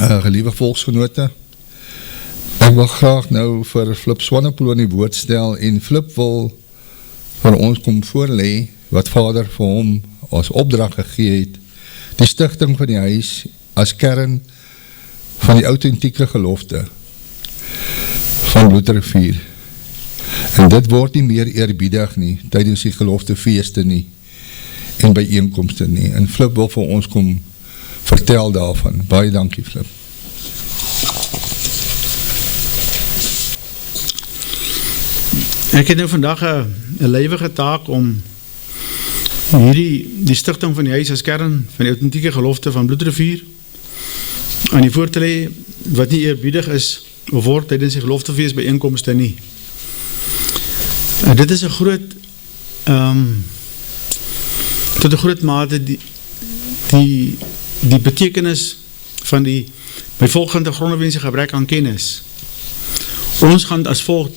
Gelieve volksgenote, ek wil graag nou vir Flip Swanepoel in die woord stel, en Flip wil vir ons kom voorlê, wat Vader vir hom as opdracht gegee het, die stigting van die huis as kern van die authentieke gelofte van Bloedrivier. En dit word nie meer eerbiedig nie, tydens die geloftefeeste nie, en bijeenkomste nie. En Flip wil vir ons kom vertel daarvan. Baie dankie, Flip. Ek het nou vandag een lewige taak om die stigting van die huis as kern van die authentieke gelofte van Bloedrivier aan die voor te lê, wat nie eerbiedig is of word tydens die geloftefeest bijeenkomste nie. Dit is een groot tot een groot mate die betekenis van die byvolgende gronde weens die gebrek aan kennis. Ons gaan as volg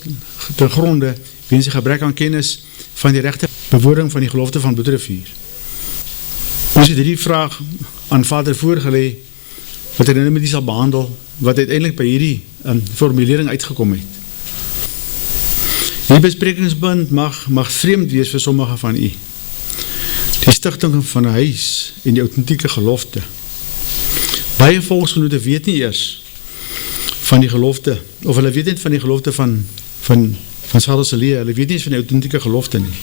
te gronde weens die gebrek aan kennis van die regte bewoording van die gelofte van Bloedrivier. Ons het hierdie vraag aan Vader voorgelê, wat hy nou met die sal behandel, wat uiteindelik by hierdie formulering uitgekom het. Die besprekingspunt mag vreemd wees vir sommige van u. Die stigting van 'n huis en die authentieke gelofte. Baie volksgenote weet nie eers van die gelofte, of hulle weet nie van die gelofte van Sarah Celia, hulle weet nie eens van die authentieke gelofte nie.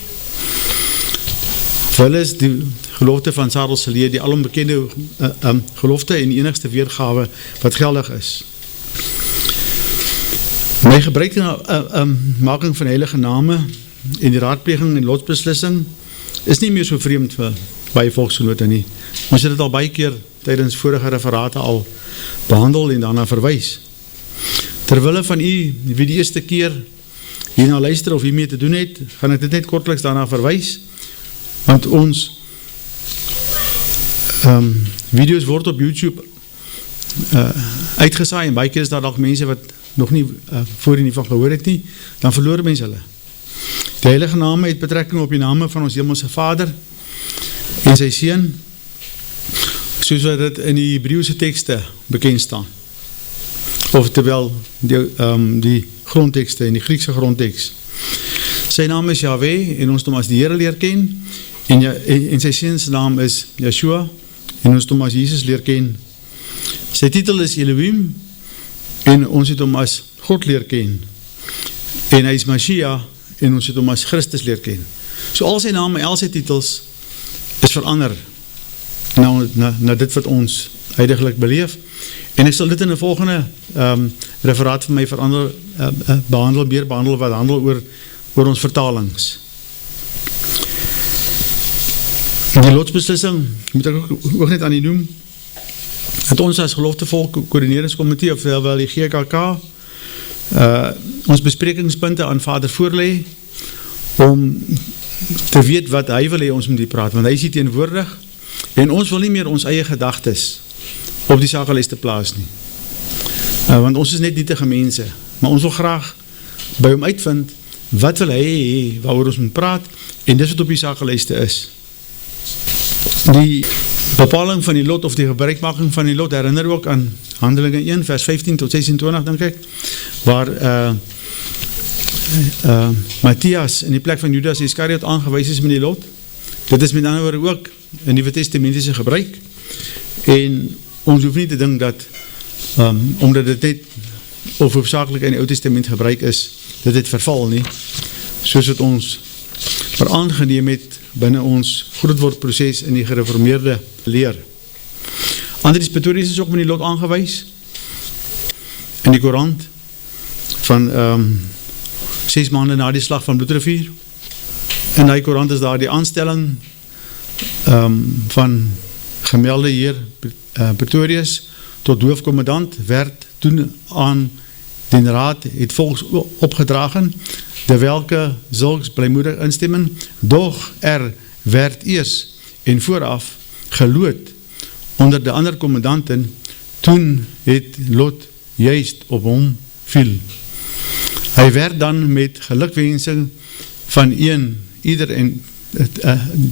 Vir hulle is die gelofte van Sarah Celia die alombekende gelofte en die enigste weergawe wat geldig is. My gebruik making van heilige name en die raadpleging en lotsbeslissing is nie meer so vreemd vir baie volksgenote nie. Ons het dit al baie keer tydens vorige referate al behandel en daarna verwys. Terwille van u, wie die eerste keer hierna luister of hiermee te doen het, gaan ek dit net kortliks daarna verwys, want ons video's word op YouTube uitgesaai en baie keer is daar dalk mense wat nog nie voorheen nie van gehoor het nie, dan verloor mense hulle. Die heilige name het betrekking op die name van ons hemelse Vader en sy Seun, soos wat dit in die Hebreëse tekste bekend staan. Oftewel die grondtekste en die Griekse grondtekst. Sy naam is Yahweh en ons hom as die Here leer ken, en sy Seun se naam is Yeshua en ons hom as Jesus leer ken. Sy titel is Elohim en ons het hom as God leer ken. En hy is Mashiach en ons het hom as Christus leer ken. So al sy name, al sy titels is verander na dit wat ons huidiglik beleef. En ek sal dit in die volgende referaat van my behandel wat handel oor ons vertalings. Die lotsbeslissing moet ek ook net aan die noem, het ons as geloftevolk koördineringskomitee, of wel die GKK, ons besprekingspunte aan Vader voorlê, om te weet wat hy wil hê ons moet praat, want hy is hier teenwoordig, en ons wil nie meer ons eie gedagtes op die sakelys te plaas nie. Want ons is net nietige mense, maar ons wil graag by hom uitvind, wat wil hy waaroor ons moet praat, en dis wat op die sakelys is. Die bepaling van die lot, of die gebruikmaking van die lot, herinner ook aan Handelinge 1, vers 15 tot 26, denk ek, waar Matthias in die plek van Judas Iskariot aangewys is met die lot. Dit is met ander woorde ook in die Nuwe Testamentiese gebruik, en ons hoef nie te dink dat, omdat dit net, of hoofsaaklik in die Ou Testament gebruik is, dit het verval nie, soos het ons veraangeneem het binne ons grootwordproces in die gereformeerde leer. Andries Pretorius is ook met die lot aangewys in die Koran van 6 maande na die slag van Bloedrivier. In die Koran is daar die aanstelling van gemelde heer Pretorius tot hoofkommandant werd toen aan den raad het volks opgedragen, de welke zulks blijmoedig instemmen, doch werd eers en vooraf geloot onder de andere commandanten, toen het lot juist op hom viel. Hy werd dan met gelukwensing van ieder en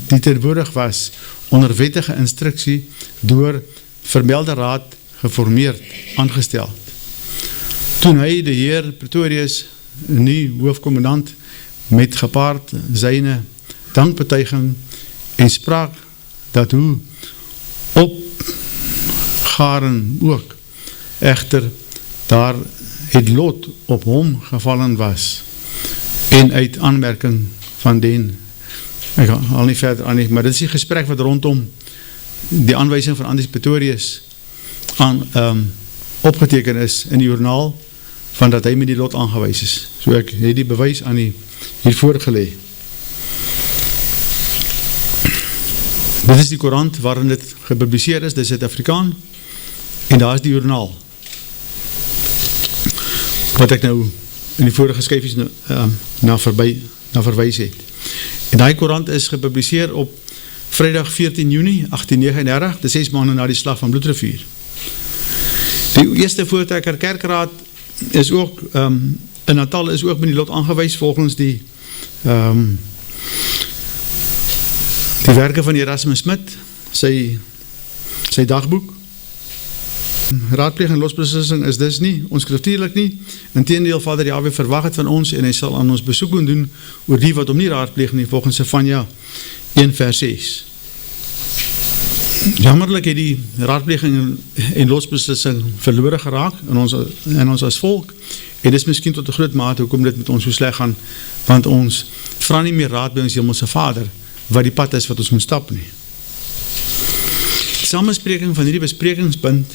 die teenwoordig was, onder wettige instruksie door vermelde raad geformeerd, aangestel. Toen hy die heer Pretorius, nie hoofkommandant, met gepaard syne dankbetuiging en spraak dat hoe opgaren ook, echter daar het lot op hom gevallen was, en uit aanmerking van den, ek al nie verder aan nie, maar dit is die gesprek wat rondom die aanwysing van Andries Pretorius opgeteken is in die journaal, van dat hy met die lot aangewys is. So ek het die bewys aan die hiervoor gelê. Dit is die koerant waarin dit gepubliseer is, dit is Suid-Afrikaan, en daar is die journaal, wat ek nou in die vorige skyfies na verwys het. En die koerant is gepubliseer op Vrydag 14 Junie 1839, dit 6 maande na die slag van Bloedrivier. Die eerste voortrekker kerkraad is ook, in Natal is ook met die lot aangewys volgens die werke van Erasmus Smit, sy dagboek. Raadpleeg en losbeslissing is dus nie, onskriftuurlik nie, inteendeel Vader Jahwe verwag het van ons en hy sal aan ons besoek doen oor die wat om nie raadpleeg nie, volgens Sefanja 1 vers 6. Jammerlik het die raadpleging en losbeslissing verlore geraak in ons as volk, en dit is miskien tot 'n groot mate hoekom dit met ons so sleg gaan, want ons vra nie meer raad by ons hemelse Vader, wat die pad is wat ons moet stap nie. Die samenspreking van hierdie besprekingspunt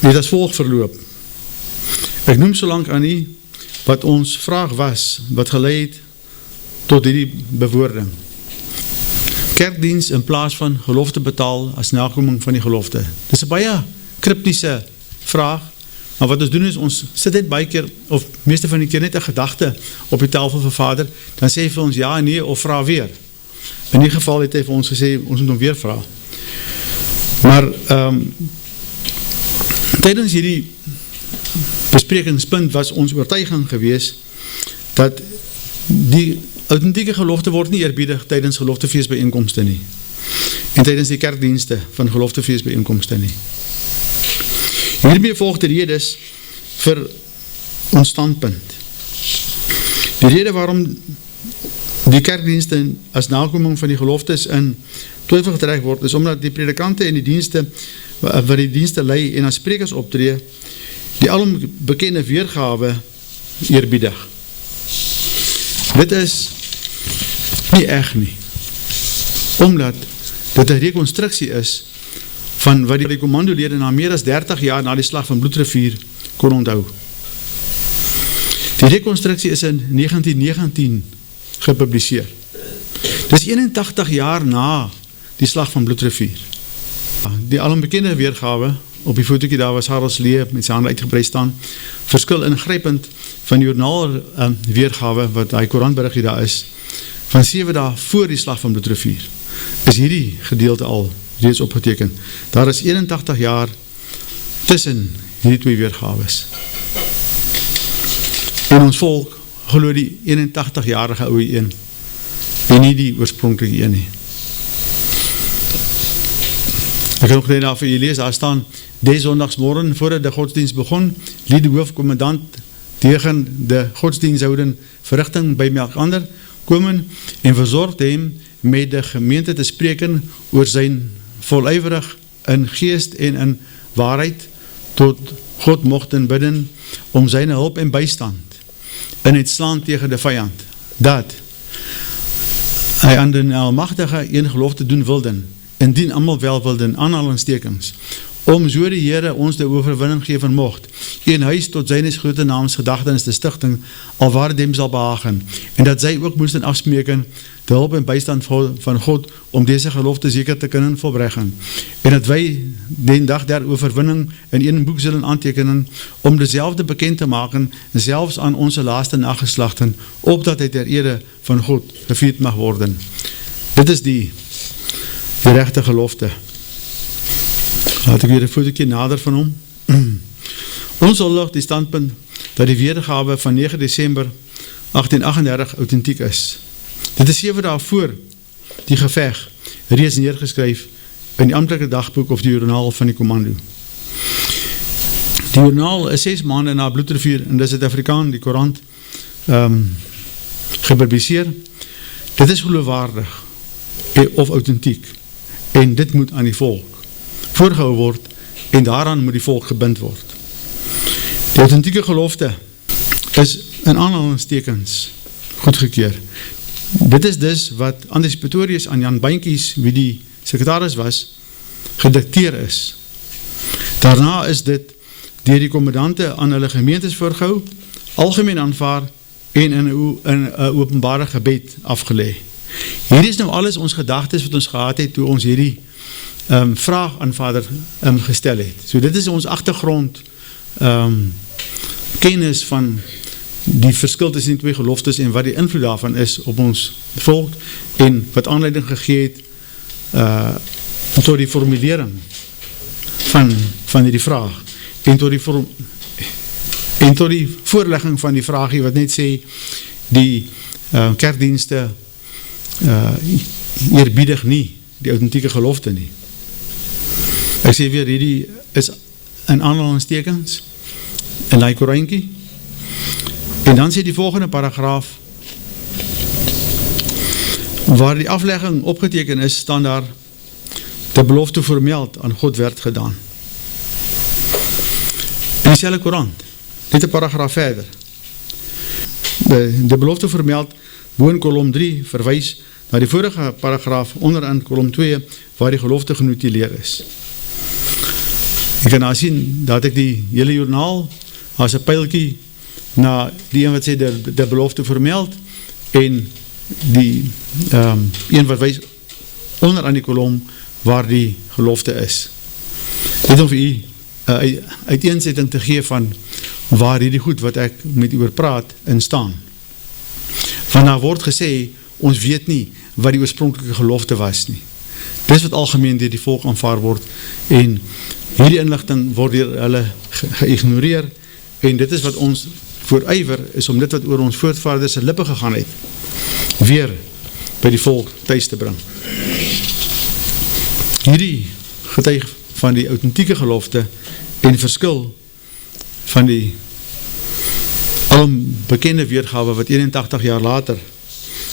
het as volg verloop. Ek noem so lank aan nie wat ons vraag was, wat gelei het tot hierdie bewoording. Kerkdiens in plaas van gelofte betaal as nakoming van die gelofte. Dit is 'n baie kriptiese vraag, maar wat ons doen is, ons sit net baie keer, of meeste van die keer net 'n gedagte op die tafel van Vader, dan sê hy vir ons ja en nee, of vra weer. In die geval het hy vir ons gesê, ons moet hom weer vra. Maar tydens hierdie besprekingspunt was ons oortuiging gewees dat die authentieke gelofte word nie eerbiedig tydens geloftefeestbyeenkomste nie, en tydens die kerkdienste van geloftefeestbyeenkomste nie. Hiermee volg die redes vir ons standpunt. Die rede waarom die kerkdienste as nakoming van die geloftes in twyfel getrek word, is omdat die predikante en die dienste wat die dienste lei en as sprekers optree, die alom bekende weergawe eerbiedig. Dit is nie reg nie, omdat dit 'n rekonstruksie is van wat die commandolede na meer as 30 jaar na die slag van Bloedrivier kon onthou. Die rekonstruksie is in 1919 gepubliseer. Dit is 81 jaar na die slag van Bloedrivier. Die alombekende weergawe, op die fotootjie daar was Harold Lee met sy hande uitgebrei staan, verskil ingrypend van die journaal weergawe, wat die koerantberig daar is, van 7 dae voor die slag van Bloedrivier, is hierdie gedeelte al reeds opgeteken. Daar is 81 jaar tussen hierdie twee weergawes. En ons volk glo die 81-jarige ouwe een, en nie die oorspronklike een nie. Ek kan ook net daar vir julle lees, daar staan, die zondagsmorgen voordat de godsdienst begon, liet de hoofdcommandant tegen de godsdiensthouden verrichting by Melkander komen en verzorgde hem met de gemeente te spreken oor zijn voluiverig in geest en in waarheid tot God mochten bidden om zijn hulp en bijstand in het slaan tegen de vijand, dat hy aan de Almachtige een geloof te doen wilden, indien allemaal wel wilden, aanhalingstekens, om so die Here ons de overwinning geven mocht, een huis tot zijnes grote naams gedagtenis te stichting, alwaar dem sal behagen, en dat zij ook moesten afsmeken, de hulp en bijstand van God, om deze gelofte zeker te kunnen volbrengen, en dat wij den dag der overwinning in een boek zullen aantekenen, om dezelfde bekend te maken, zelfs aan onze laatste nageslachten, opdat het ter ere van God gevierd mag worden. Dit is die rechte gelofte. Laat ek weer een fotootjie nader van hom. Ons sal die standpunt dat die weergawe van 9 December 1838 authentiek is. Dit is 7 dae voor die geveg reeds neergeskryf in die amptelike dagboek of die journaal van die commando. Die journaal is 6 maande na Bloedrivier in die Suid-Afrikaan, die koerant, gepubliseer. Dit is geloofwaardig of authentiek en dit moet aan die volk voorgehou word en daaraan moet die volk gebind word. Die authentieke gelofte is in aanhalingstekens goedgekeur. Dit is dus wat Andries Pretorius aan Jan Baintjies, wie die sekretaris was, gedikteer is. Daarna is dit deur die kommandante aan hulle gemeentes voorgehou, algemeen aanvaar en in 'n openbare gebed afgelê. Hierdie is nou alles ons gedagtes wat ons gehad het toe ons hierdie vraag aan Vader gestel het. So dit is ons agtergrond kennis van die verskil tussen die twee geloftes en wat die invloed daarvan is op ons volk en wat aanleiding gegee het tot die formulering van hierdie vraag en tot die voorlegging van die vraagie wat net sê die kerkdienste eerbiedig nie die authentieke gelofte nie. Ek sê weer, hierdie is in aanhalingstekens in die Korankie. En dan sê die volgende paragraaf, waar die aflegging opgeteken is, staan daar, de belofte vermeld aan God werd gedaan. In dieselfde Korant, net 'n paragraaf verder. De belofte vermeld, bo in kolom 3 verwys na die vorige paragraaf onderin kolom 2, waar die gelofte genotuleer is. Ek kan nou sien, dat ek die hele journaal as 'n pyltjie na die een wat sê de belofte vermeld en die een wat wys onder aan die kolom waar die gelofte is. Dit om vir u uiteensetting te gee van waar hierdie goed wat ek met u oor praat in staan. Want daar word gesê, ons weet nie wat die oorspronklike gelofte was nie. Dis wat algemeen deur die volk aanvaar word en hierdie inligting word deur hulle geïgnoreer en dit is wat ons voorywer is om dit wat oor ons voorvaders se lippe gegaan het weer by die volk tuis te bring. Hierdie getuig van die authentieke gelofte en verskil van die albekende weergawe wat 81 jaar later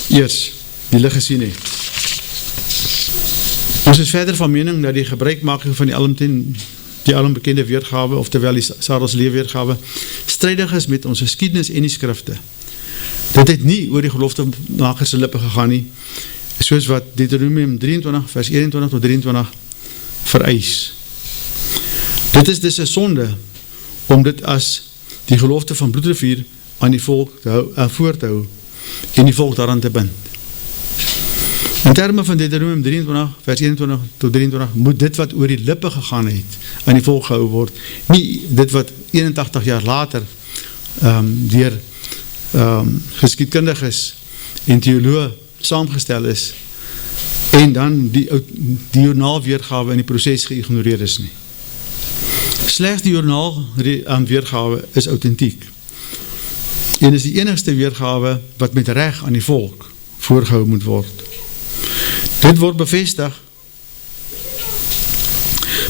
eers die lig gesien het. Ons is verder van mening dat die gebruikmaking van die almbekende weergawe, oftewel die Sarelslee weergawe, strydig is met ons geskiedenis en die skrifte. Dit het nie oor die geloftemakers se lippe gegaan nie, soos wat Deuteronomium 23 vers 21 tot 23 vereis. Dit is dus 'n sonde om dit as die gelofte van Bloedrivier aan die volk voor te hou en die volk daaraan te bind. In terme van Deuteronomium 23 vers 21 tot 23 moet dit wat oor die lippe gegaan het aan die volk gehou word, nie dit wat 81 jaar later deur geskiedkundiges en teoloë saamgestel is en dan die journaal weergawe in die proses geïgnoreer is nie. Slegs die journaal weergawe is authentiek en is die enigste weergawe wat met reg aan die volk voorgehou moet word. Dit word bevestig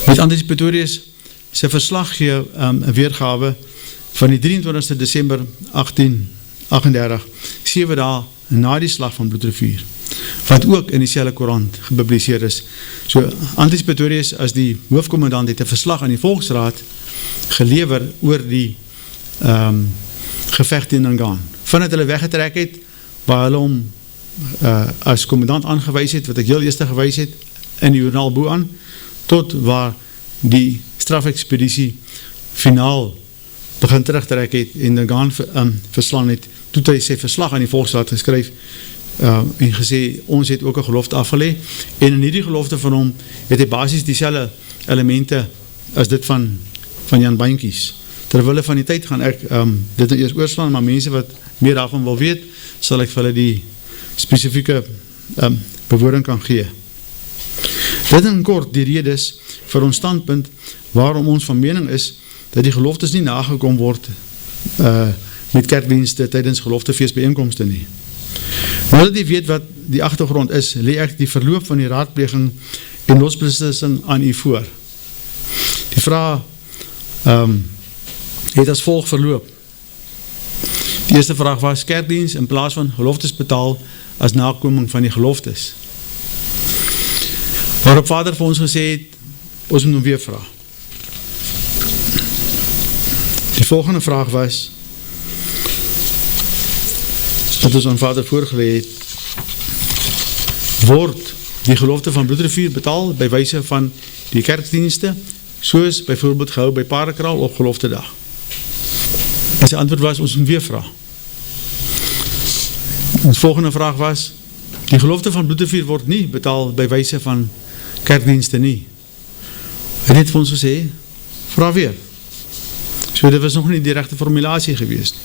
met Andries Pretorius sy verslag gee 'n weergawe van die 23 Desember 1838, 7 dae na die slag van Bloedrivier, wat ook in dieselfde koerant gepubliseer is. So Andries Pretorius as die hoofkommandant het 'n verslag aan die Volksraad gelewer oor die geveg teen Nangaan. Vandat hulle weggetrek het, waar hulle hom as kommandant aangewys het, wat ek heel eerste gewys het, in die journaal bo aan, tot waar die strafexpedisie finaal begin terugtrek het en Nangaan verslaan het, toe hy sy verslag aan die Volksraad geskryf en gesê, ons het ook 'n gelofte afgelê, en in hierdie gelofte van hom het hy basies dieselfde elemente as dit van Jan Baintjies. Terwille van die tyd gaan ek dit nou eers oorslaan, maar mense wat meer daarvan wil weet, sal ek vir hulle die spesifieke bewoording kan gee. Dit in kort die redes vir ons standpunt waarom ons van mening is dat die geloftes nie nagekom word met kerkdienste tydens geloftefeestbijeenkomste nie. Nou dat jy weet wat die agtergrond is, lê ek die verloop van die raadpleging en losbeslissing aan u voor. Die vraag het as volg verloop. Die eerste vraag was, kerkdiens in plaas van geloftes betaal as nakoming van die geloftes. Waarop Vader vir ons gesê het, ons moet hom weer vraag. Die volgende vraag was, wat ons aan Vader voorgelê het, word die gelofte van Bloedrivier betaal by wyse van die kerkdienste, soos byvoorbeeld gehou by Paardekraal op gelofte dag. En sy antwoord was, ons moet weer vraag. Ons volgende vraag was, die gelofte van Bloedrivier word nie betaal by wyse van kerkdienste nie. Hy het vir ons gesê, vraag weer. So dit was nog nie die regte formulasie geweest.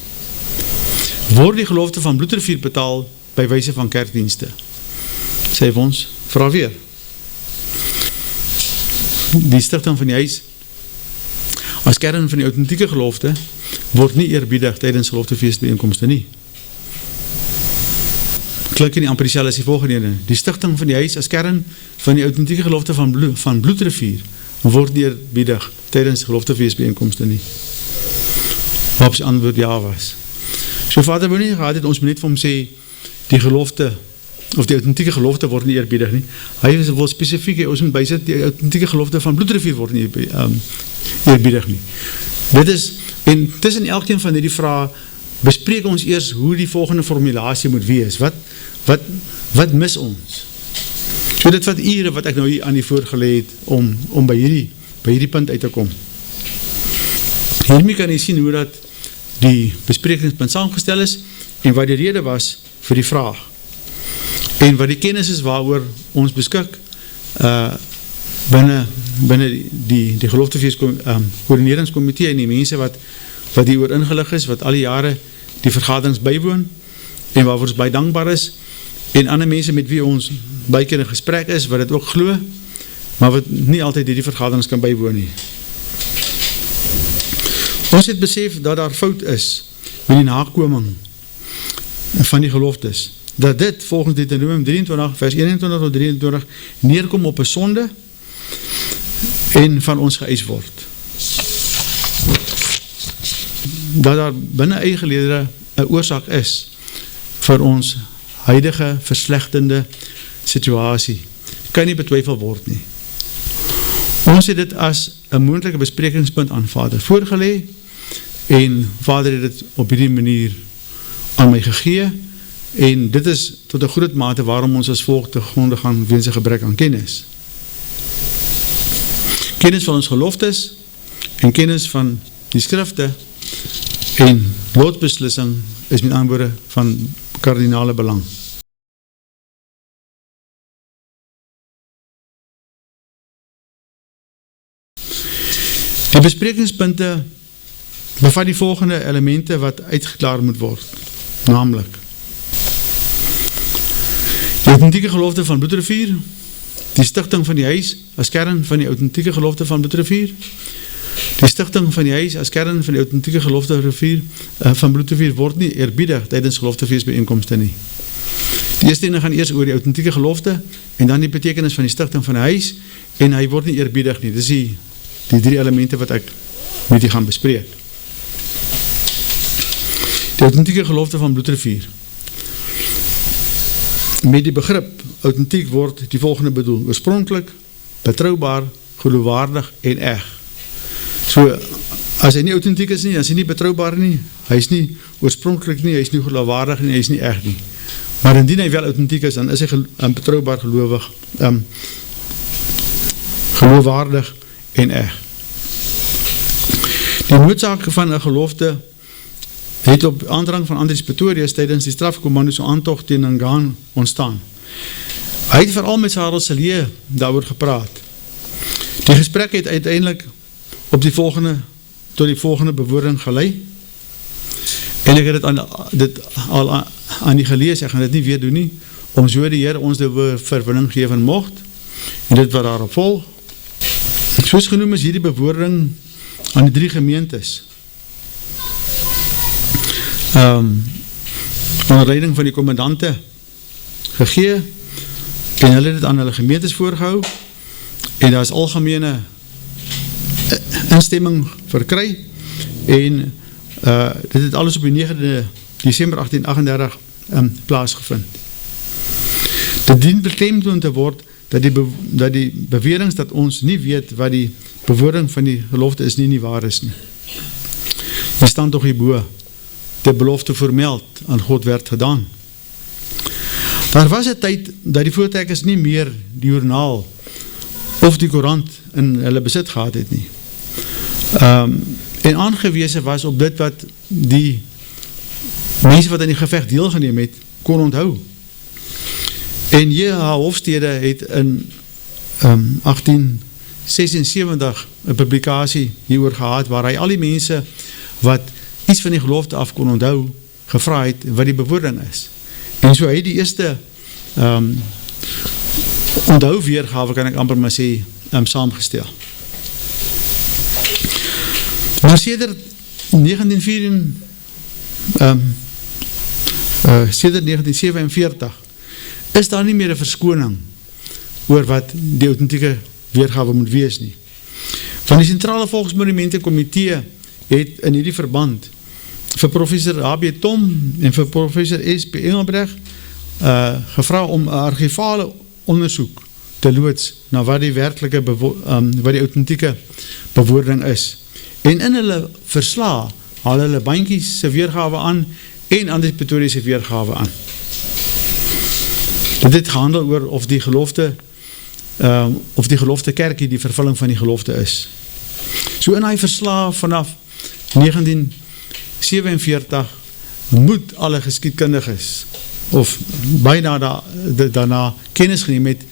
Word die gelofte van Bloedrivier betaal by wyse van kerkdienste? Sê vir ons, vraag weer. Die stigting van die huis as kern van die authentieke gelofte word nie eerbiedig tydens geloftefeestbijeenkomste nie. Klink nie amper dieselfde as die volgende. Die stigting van die huis as kern van die authentieke gelofte van Bloedrivier word nie eerbiedig tydens geloftefeestbijeenkomste nie. Waarop sy antwoord ja was. So Vader wou nie gehad het, ons moet net vir hom sê, die gelofte of die authentieke gelofte word nie eerbiedig nie. Hy wil spesifiek, ons moet bysit, die authentieke gelofte van Bloedrivier word nie eerbiedig nie. Dit is, en tussen elkeen van die vrae, bespreek ons eers hoe die volgende formulasie moet wees. Wat mis ons? So dit wat ure wat ek nou hier aan die voorgelê het, om by hierdie punt uit te kom. Hiermee kan jy sien hoe dat die besprekingspunt saamgestel is, en wat die rede was vir die vraag. En wat die kennis is waaroor ons beskik binne die geloftefees koördineringskomitee en die mense wat hieroor ingelig is, wat al die jare die vergaderings bywoon en waarvoor ons baie dankbaar is, en ander mense met wie ons baie keer in gesprek is, wat dit ook glo, maar wat nie altyd die vergaderings kan bywoon nie. Ons het besef dat daar fout is met die nakoming van die geloftes, dat dit volgens Deuteronomium 23 vers 21 tot 23 neerkom op 'n sonde en van ons geëis word. Dat daar binne eie geleedere 'n oorsaak is vir ons huidige verslegtende situasie. Kan nie betwyfel word nie. Ons het dit as 'n moontlike besprekingspunt aan Vader voorgelê en Vader het dit op hierdie manier aan my gegee en dit is tot 'n groot mate waarom ons as volk te gronde gaan weens 'n gebrek aan kennis. Kennis van ons geloftes en kennis van die skrifte en lotbeslissing is met ander woorde van kardinale belang. Die besprekingspunte bevat die volgende elemente wat uitgeklaar moet word, naamlik die authentieke gelofte van Bloedrivier, die stigting van die huis as kern van die authentieke gelofte van Bloedrivier, die stigting van die huis as kern van die authentieke gelofte van Bloedrivier word nie eerbiedig tydens geloftefeestbijeenkomste nie. Die eerste ene gaan eers oor die authentieke gelofte en dan die betekenis van die stigting van die huis en hy word nie eerbiedig nie. Dis die 3 elemente wat ek met u gaan bespreek. Die authentieke gelofte van Bloedrivier. Met die begrip authentiek word die volgende bedoel: oorspronklik, betroubaar, geloofwaardig en eg. So, as hy nie authentiek is nie, as hy nie betroubaar nie, hy is nie oorspronklik nie, hy is nie geloofwaardig nie, hy is nie eg nie. Maar indien hy wel authentiek is, dan is hy betroubaar, geloofwaardig en eg. Die noodsaak van 'n gelofte het op aandrang van Andries Pretorius tydens die strafkommando so aantog teen Ngan ontstaan. Hy het veral met Sarel Celie daaroor gepraat. Die gesprek het uiteindelik tot die volgende bewoording gelei. En ek het dit al aan die gelees, ek gaan dit nie weer doen nie, om so die Here ons die verwinning gee van mocht, en dit wat daarop volg. Soos genoem is hierdie bewoording aan die 3 gemeentes. Onder leiding van die kommandante gegee, en hulle het aan hulle gemeentes voorgehou, en daar is algemene instemming verkry, en dit het alles op die 9de Desember 1838 plaasgevind. Dit dien beklemtoon te word dat die beweringe dat ons nie weet wat die bewoording van die gelofte is nie waar is nie. Hier staan toch hierbo, die belofte vermeld aan God werd gedaan. Daar was 'n tyd dat die voortrekkers nie meer die joernaal of die koerant in hulle besit gehad het nie. En aangewese was op dit wat die mense wat in die geveg deelgeneem het, kon onthou. En J.H. Hofstede het in 1876 'n publikasie hieroor gehad, waar hy al die mense wat iets van die gelofte af kon onthou, gevra het wat die bewoording is. En so hy die eerste onthou weergawe, kan ek amper maar sê, saamgestel. Maar sedert 1947 is daar nie meer 'n verskoning oor wat die autentieke weergawe moet wees nie. Van die Sentrale Volksmonumente Komitee het in hierdie verband vir professor H.B. Tom en vir professor S.P. Engelbreg gevra om 'n argivale ondersoek te loods na wat die werklike wat die autentieke bewoording is. En in hulle verslae haal hulle Bandjies se weergawe aan en Andries Pretorius se weergawe aan. Dit het gehandel oor of die gelofte kerkie die vervulling van die gelofte is. So in hy verslae vanaf 1947 moet alle geskiedkundiges of byna daarna kennis geneem het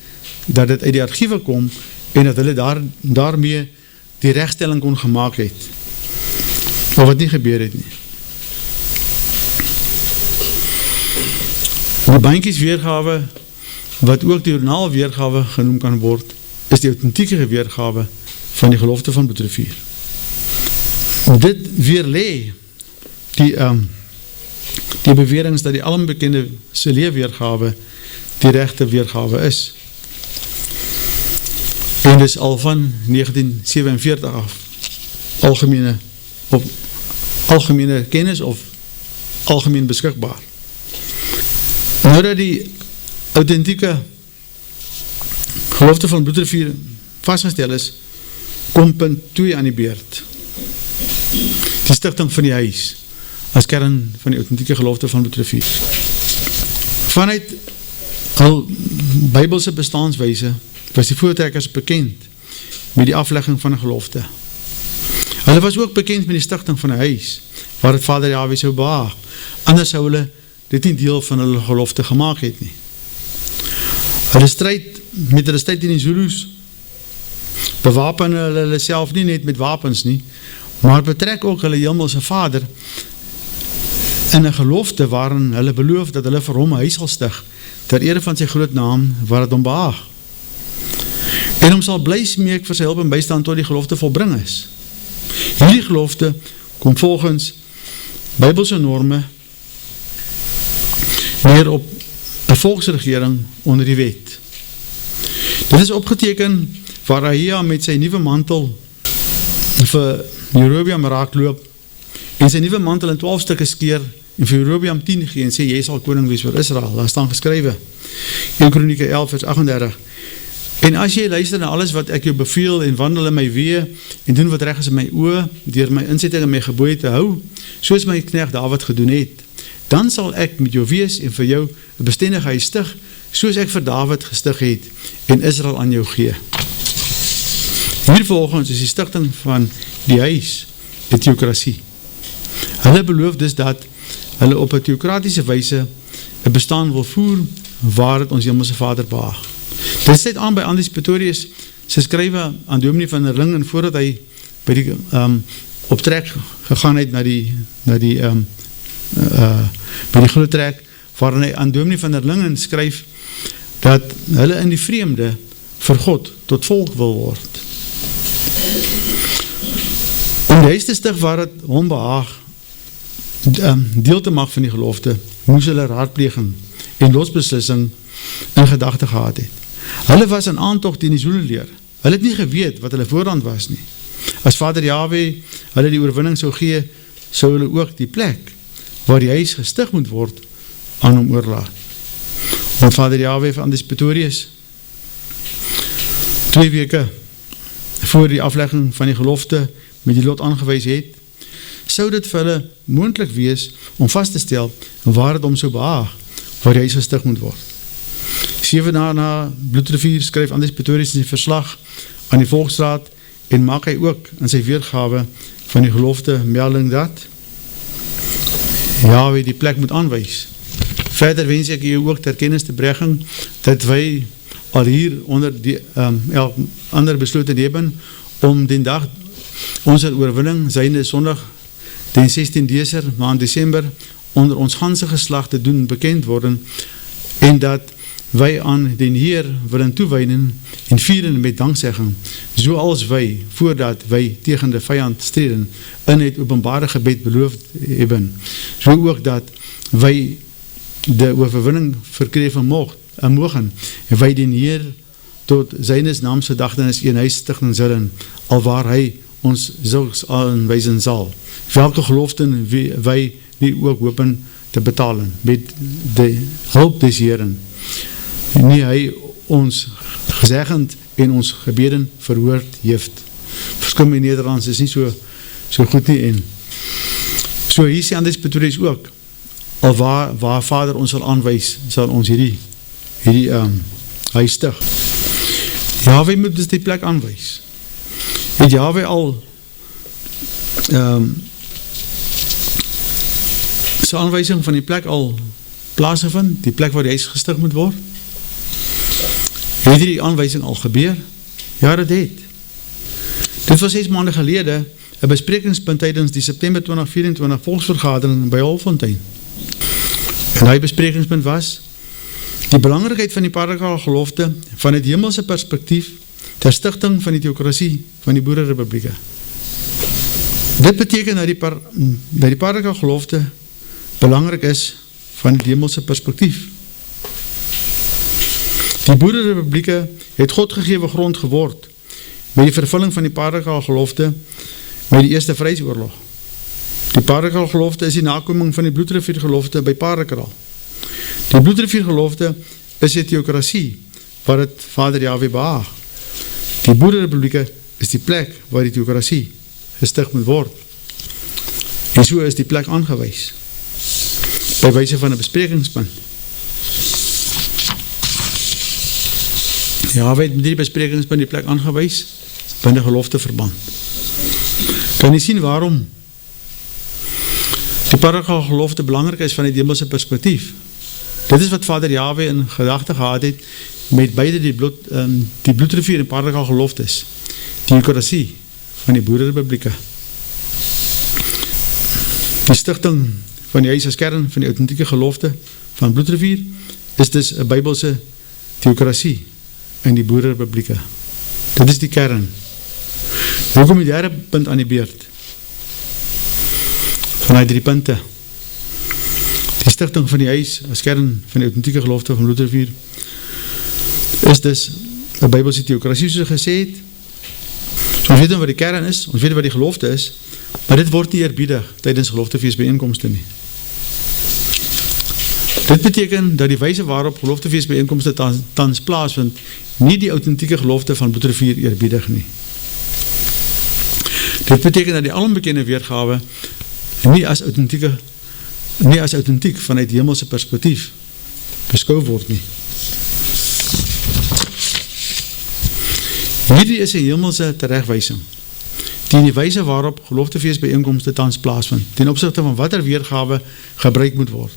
dat dit uit die argiewe kom en dat hulle daarmee die regstelling kon gemaak het. Maar wat nie gebeur het nie. Die Bandjies weergawe, wat ook die joernaal weergawe genoem kan word, is die autentieke weergawe van die gelofte van Boetrivier. Dit weerlee die beweringe dat die almbekende Selé weergawe die regte weergawe is. En dis al van 1947 af algemene kennis of algemeen beskikbaar. Nou dat die autentieke gelofte van Boetrivier vastgestel is, kom punt 2 aan die beurt. Die stigting van die huis as kern van die autentieke gelofte van Boetrivier. Vanuit al Bybelse bestaanswyse was die voortrekkers bekend met die aflegging van 'n gelofte. Hulle was ook bekend met die stigting van 'n huis waar het Vader Jahwe sou behaag. Anders sou hulle dit nie deel van hulle gelofte gemaak het nie. Hulle strijd in die Zulus bewapen hulle self nie net met wapens nie, maar betrek ook hulle hemelse Vader in 'n gelofte waarin hulle beloof dat hulle vir hom 'n huis sal stig ter ere van sy groot naam waar het hom behaag. En hom sal bly smeek vir sy hulp en bystand tot die gelofte volbring is. Hierdie gelofte kom volgens Bybelse norme neer op 'n volksregering onder die wet. Dit is opgeteken waar Ahia met sy nuwe mantel vir Jerobeam raakloop en sy nuwe mantel in 12 stukke skeer en vir Jerobeam 10 gee en sê, jy sal koning wees vir Israel. Daar staan geskrywe 1 Kronieke 11 vers 38. En as jy luister na alles wat ek jou beveel en wandel in my weë en doen wat reg is in my oë, deur my insetting en my gebooie te hou, soos my knegt Dawid gedoen het, dan sal ek met jou wees en vir jou 'n bestendige huis stig, soos ek vir Dawid gestig het en Israel aan jou gee. Hiervolgens is die stigting van die huis 'n teokrasie. Hulle beloof dus dat hulle op 'n teokratiese wyse 'n bestaan wil voer waar het ons hemelse Vader behaag. Dit sluit aan by Andries Pretorius se skrywe aan Dominee van der Lingen voordat hy by die op trek gegaan het na die by die groot trek, waarin hy aan Dominee van der Lingen skryf dat hulle in die vreemde vir God tot volk wil word. Om die huis te stig waar het hom behaag deel te mag van die gelofte, moes hulle raadpleging en losbeslissing in gedagte gehad het. Hulle was in aantocht in die Zulu leer. Hulle het nie geweet wat hulle voorhand was nie. As Vader Jahwe hulle die oorwinning sou gee, sou hulle ook die plek waar die huis gestig moet word aan hom oorlaat. Want Vader Jahwe van Andries Pretorius 2 weke voor die aflegging van die gelofte met die lot aangewys het, sou dit vir hulle moontlik wees om vast te stel waar het hom sou behaag, waar die huis gestig moet word. 7 dae na Bloedrivier skryf Andries Pretorius in sy verslag aan die Volksraad en maak hy ook in sy weergawe van die gelofte melding dat Jahwe die plek moet aanwys. Verder wens ek u ook ter kennis te brengen dat wij al hier onder die ander besloten hebben om die dag onze oorwinning zijnde zondag den 16 maand December onder ons ganse geslag te doen bekend worden en dat wij aan den Heer willen toewijnen en vieren met dankzegging, zoals wij, voordat wij tegen de vijand streden, in het openbare gebed beloofd hebben. Zo ook dat wij de overwinning verkrijgen mogen en wij den Heer tot zijnes naams gedachtenis in huis stichten zullen, alwaar hij ons zulks aanwijzen zal. Welke geloften wij nu ook hopen te betalen met de hulp des Heeren. Nie hy ons gezegend en ons gebeden verhoord heeft. Verskil my Nederlands is nie so goed nie. En so hier sê Andries Pretorius ook, al waar Vader ons sal aanwys, sal ons hierdie huis stig. Jahwe moet dus die plek aanwys. Het Jahwe al sy aanwysing van die plek al plaasgevind, die plek waar die huis gestig moet word? Het die aanwysing al gebeur? Ja, dit het. Dit was 6 maande gelede, 'n besprekingspunt tydens die September 2024 volksvergadering by Holfontein. En die besprekingspunt was die belangrikheid van die patriargale gelofte van het hemelse perspektief ter stigting van die theokrasie van die boererepublieke. Dit beteken dat die patriargale gelofte belangrik is van die hemelse perspektief. Die boererepublieke het God gegewe grond geword met die vervulling van die patriargale gelofte met die eerste Vryheidsoorlog. Die patriargale gelofte is die nakoming van die Bloedrivier gelofte by Parakral. Die Bloedrivier gelofte is die theokrasie waar het Vader Jahwe behaag. Die boererepublieke is die plek waar die theokrasie gestig moet word. En so is die plek aangewys by wyse van 'n besprekingspunt. Jahwe het met die besprekingspunt die plek aangewys binne gelofte verband. Kan jy sien waarom die patriargale gelofte belangrik is van die hemelse perspektief? Dit is wat Vader Jahwe in gedagte gehad het met beide die Bloedrivier en patriargale geloftes, die theokrasie van die boererepublieke. Die stigting van die huis as kern van die autentieke gelofte van Bloedrivier is dus 'n Bybelse theokrasie in die boererepublieke. Dit is die kern. Nou kom die derde punt aan die beurt. Vanuit 3 punte. Die stigting van die huis as kern van die autentieke gelofte van Bloedrivier is dus 'n Bybelse theokrasie soos gesê het. So ons weet wat die kern is, ons weet wat die gelofte is, maar dit word nie eerbiedig tydens geloftefeesbijeenkomste nie. Dit beteken dat die wyse waarop geloftefeesbijeenkomste tans plaasvind, nie die autentieke gelofte van Bloedrivier eerbiedig nie. Dit beteken dat die alombekende weergawe nie as autentiek vanuit hemelse perspektief beskou word nie. Hierdie is 'n hemelse teregwysing teen die wyse waarop geloftefeesbijeenkomste tans plaasvind, ten opsigte van watter weergawe gebruik moet word.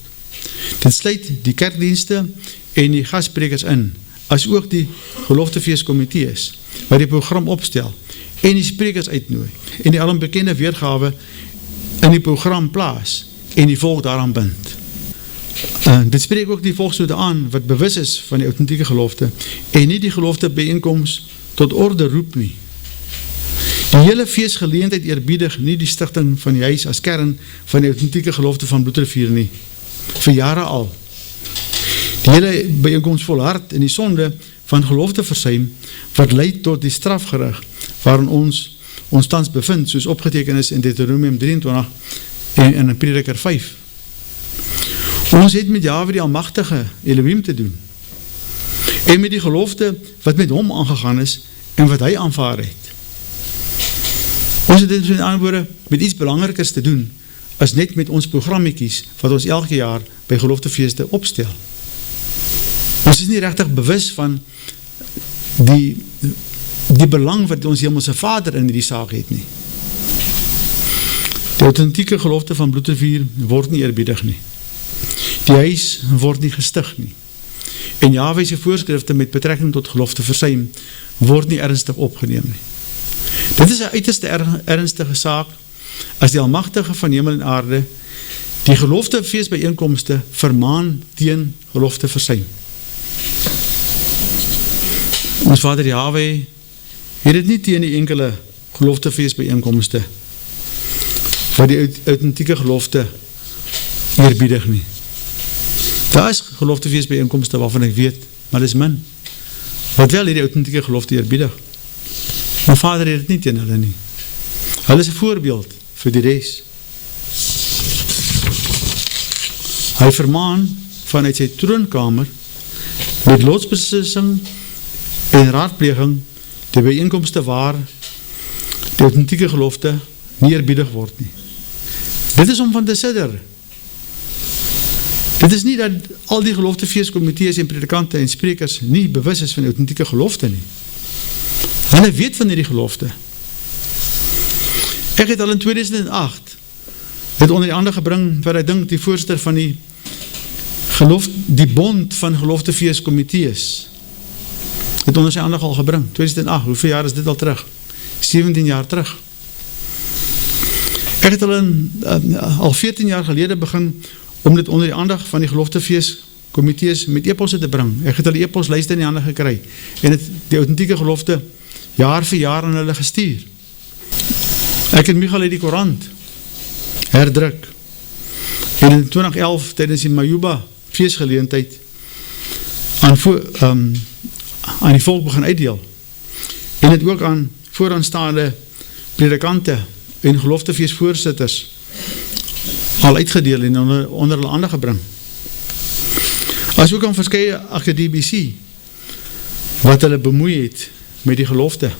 Dit sluit die kerkdienste en die gastsprekers in, as ook die geloftefeeskomitees, wat die program opstel, en die sprekers uitnooi, en die alombekende weergawe in die program plaas, en die volk daaraan bind. Dit spreek ook die volksnote aan, wat bewus is van die autentieke gelofte, en nie die gelofte bijeenkomst tot orde roep nie. Die hele feestgeleentheid eerbiedig nie die stigting van die huis as kern van die autentieke gelofte van Bloedrivier nie. Vir jare al. Die hele bijeenkomst volhard in die sonde van gelofteversuim wat lei tot die strafgerig waarin ons tans bevind, soos opgeteken is in Deuteronomium 23 en in Prediker 5. Ons het met Jahwe die Almagtige Elohim te doen en met die gelofte wat met hom aangegaan is en wat hy aanvaar het. Ons het dit met ander woorde met iets belangrikers te doen as net met ons programmetjies wat ons elke jaar by geloftefeeste opstel. Ons is nie regtig bewus van die belang wat ons Hemelse Vader in die saak het nie. Die authentieke gelofte van Bloedrivier word nie eerbiedig nie. Die huis word nie gestig nie. En Jahwe se voorskrifte met betrekking tot gelofteversuim word nie ernstig opgeneem nie. Dit is 'n uiterste ernstige saak as die Almagtige van hemel en aarde die geloftefeestbyeenkomste vermaan teen gelofteversuim. Ons Vader Jahwe het dit nie teen die enkele geloftefeestbyeenkomste wat die authentieke gelofte eerbiedig nie. Daar is geloftefeestbyeenkomste waarvan ek weet, maar dit is min, wat wel die authentieke gelofte eerbiedig. My Vader het dit nie teen hulle nie. Hulle is 'n voorbeeld vir die res. Hy vermaan vanuit sy troonkamer met lotsbeslissing en raadpleging die byeenkomste waar die authentieke gelofte nie eerbiedig word nie. Dit is om van te sidder. Dit is nie dat al die geloftefeestkomitees en predikante en sprekers nie bewus is van die authentieke gelofte nie. Hulle weet van hierdie gelofte. Ek het al in 2008 dit onder die ander gebring, wat ek dink die voorsteur van die bond van geloftefeestkomitees het onder sy ander al gebring, 2008, hoeveel jaar is dit al terug? 17 jaar terug. Ek het al 14 jaar gelede begin om dit onder die aandag van die geloftefeestkomitees met e-posse te bring. Ek het hulle e-poslyste in die hande gekry en het die authentieke gelofte jaar vir jaar aan hulle gestuur. Ek het Michael uit die Koerant herdruk en in 2011 tydens die Majuba feestgeleentheid aan die volk begin uitdeel en het ook aan vooraanstaande predikante en geloftefeestvoorsitters al uitgedeel en onder hulle hande gebring. As ook aan verskeie akademici wat hulle bemoei het met die gelofte.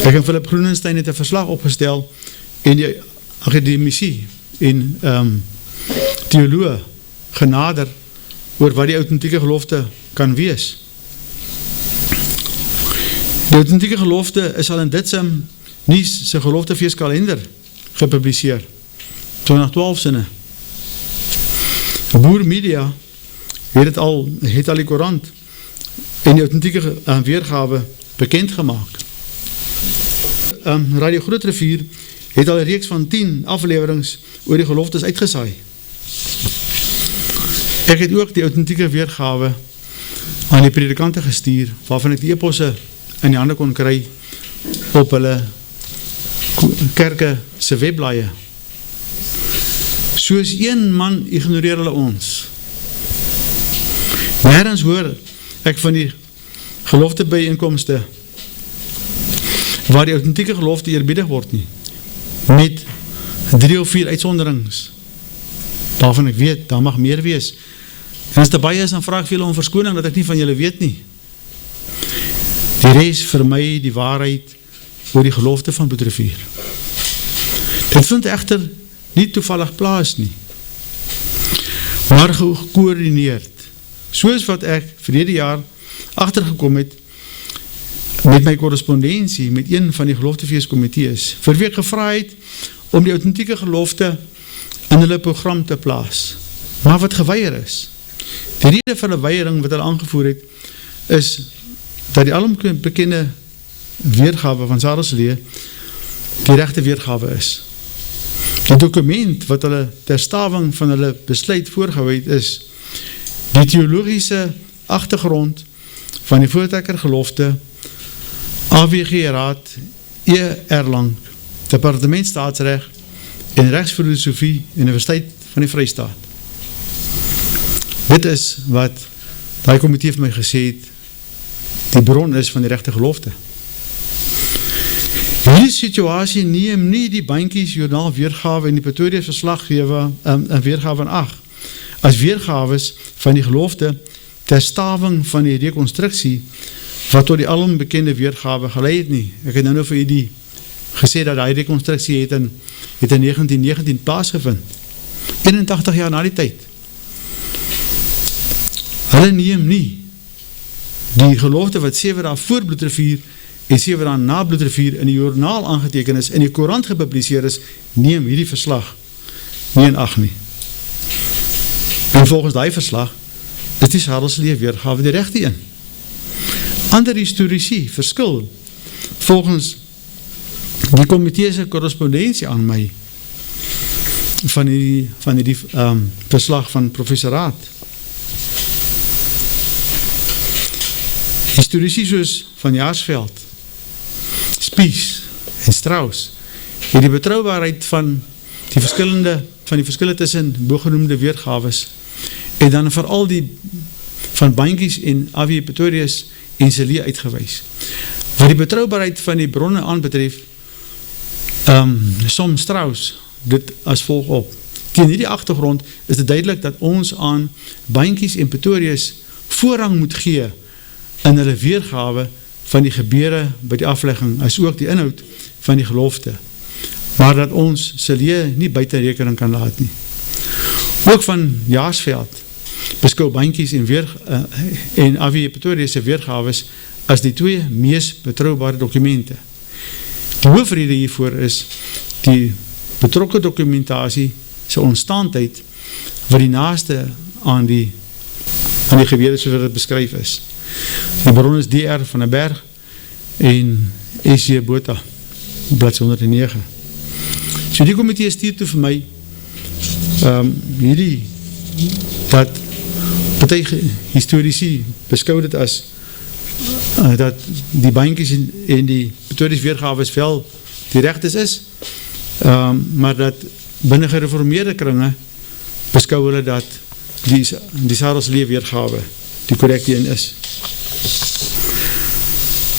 Ek en Philip Groenenstein het 'n verslag opgestel en die akademici en theoloog genader oor wat die authentieke gelofte kan wees. Die authentieke gelofte is al in Ditsem Nuus se geloftefeestkalender gepubliseer. 2012 sinne. Boer Media het al die Koerant en die authentieke weergawe bekend gemaak. Radio Grootrivier het al 'n reeks van 10 aflewerings oor die geloftes uitgesaai. Ek het ook die authentieke weergawe aan die predikante gestuur, waarvan ek die e-posse in die hande kon kry op hulle kerke se webblaaie. Soos een man ignoreer hulle ons. Nêrens hoor ek van die geloftebyeenkomste waar die authentieke gelofte eerbiedig word nie, met 3 of 4 uitsonderings, waarvan ek weet, daar mag meer wees. En as dit baie is, dan vraag ek vir julle om verskoning dat ek nie van julle weet nie. Die res vir my die waarheid oor die gelofte van Bloedrivier. Dit vind egter nie toevallig plaas nie, maar gekoördineerd, soos wat ek verlede jaar agtergekom het met my korrespondensie met een van die geloftefeestkomitees, vir wie ek gevra het om die authentieke gelofte in hulle program te plaas, maar wat geweier is. Die rede van die weiering wat hulle aangevoer het, is dat die alombekende weergawe van Sarelslee die regte weergawe is. Die dokument wat hulle ter staving van hulle besluit voorgehou het is die theologiese agtergrond van die voortrekker gelofte AWG Raad E. Erlang, Departement Staatsreg en Regsfilosofie Universiteit van die Vrystaat. Dit is wat daai komitee vir my gesê het, die bron is van die regte gelofte. Hierdie situasie neem nie die Bandjies joernaal weergawe en die Pretoria verslaggewer in weergawe 8 as weergawes van die gelofte ter staving van die rekonstruksie wat tot die alom bekende weergawe gelei het nie. Ek het nou vir julle gesê dat die rekonstruksie het in 1919 plaasgevind. 81 jaar na die tyd. Hulle neem nie die gelofte wat 7 dae voor Bloedrivier en 7 dae na Bloedrivier in die joernaal aangeteken is, in die koerant gepubliseer is, neem hierdie verslag nie in ag nie. En volgens die verslag is die Sarelslee weergawe die regte een. Ander historici verskil volgens die komitee se korrespondensie aan my van die verslag van professoraat. Historici soos van Jaarsveld, Spies en Strauss het die betroubaarheid van die verskille tussen bogenoemde weergawes en dan veral die van Bandjies en A.W. Pretorius en Celie uitgewys. Wat die betroubaarheid van die bronne aanbetref, som Strauss dit as volg op. Teen hierdie agtergrond is dit duidelik dat ons aan Bandjies en Pretorius voorrang moet gee in hulle weergawe van die gebeure by die aflegging, as ook die inhoud van die gelofte, maar dat ons Celie nie buiten rekening kan laat nie. Ook van Jaarsveld beskou Bandjies en A.W. Pretorius se weergawes as die twee mees betroubare dokumente. Die hoofrede hiervoor is die betrokke dokumentasie se ontstaandheid wat die naaste aan die gebeure soos wat dit beskryf is. Die bron is DR van den Berg en S.J. Botha, bladsy 109. So die komitee stuur toe vir my hierdie dat party historici beskou dit as dat die Bandjies en die Pretorius weergawes wel die regtes is, maar dat binne gereformeerde kringe beskou hulle dat die Sarelslee weergawe die korrekte een is.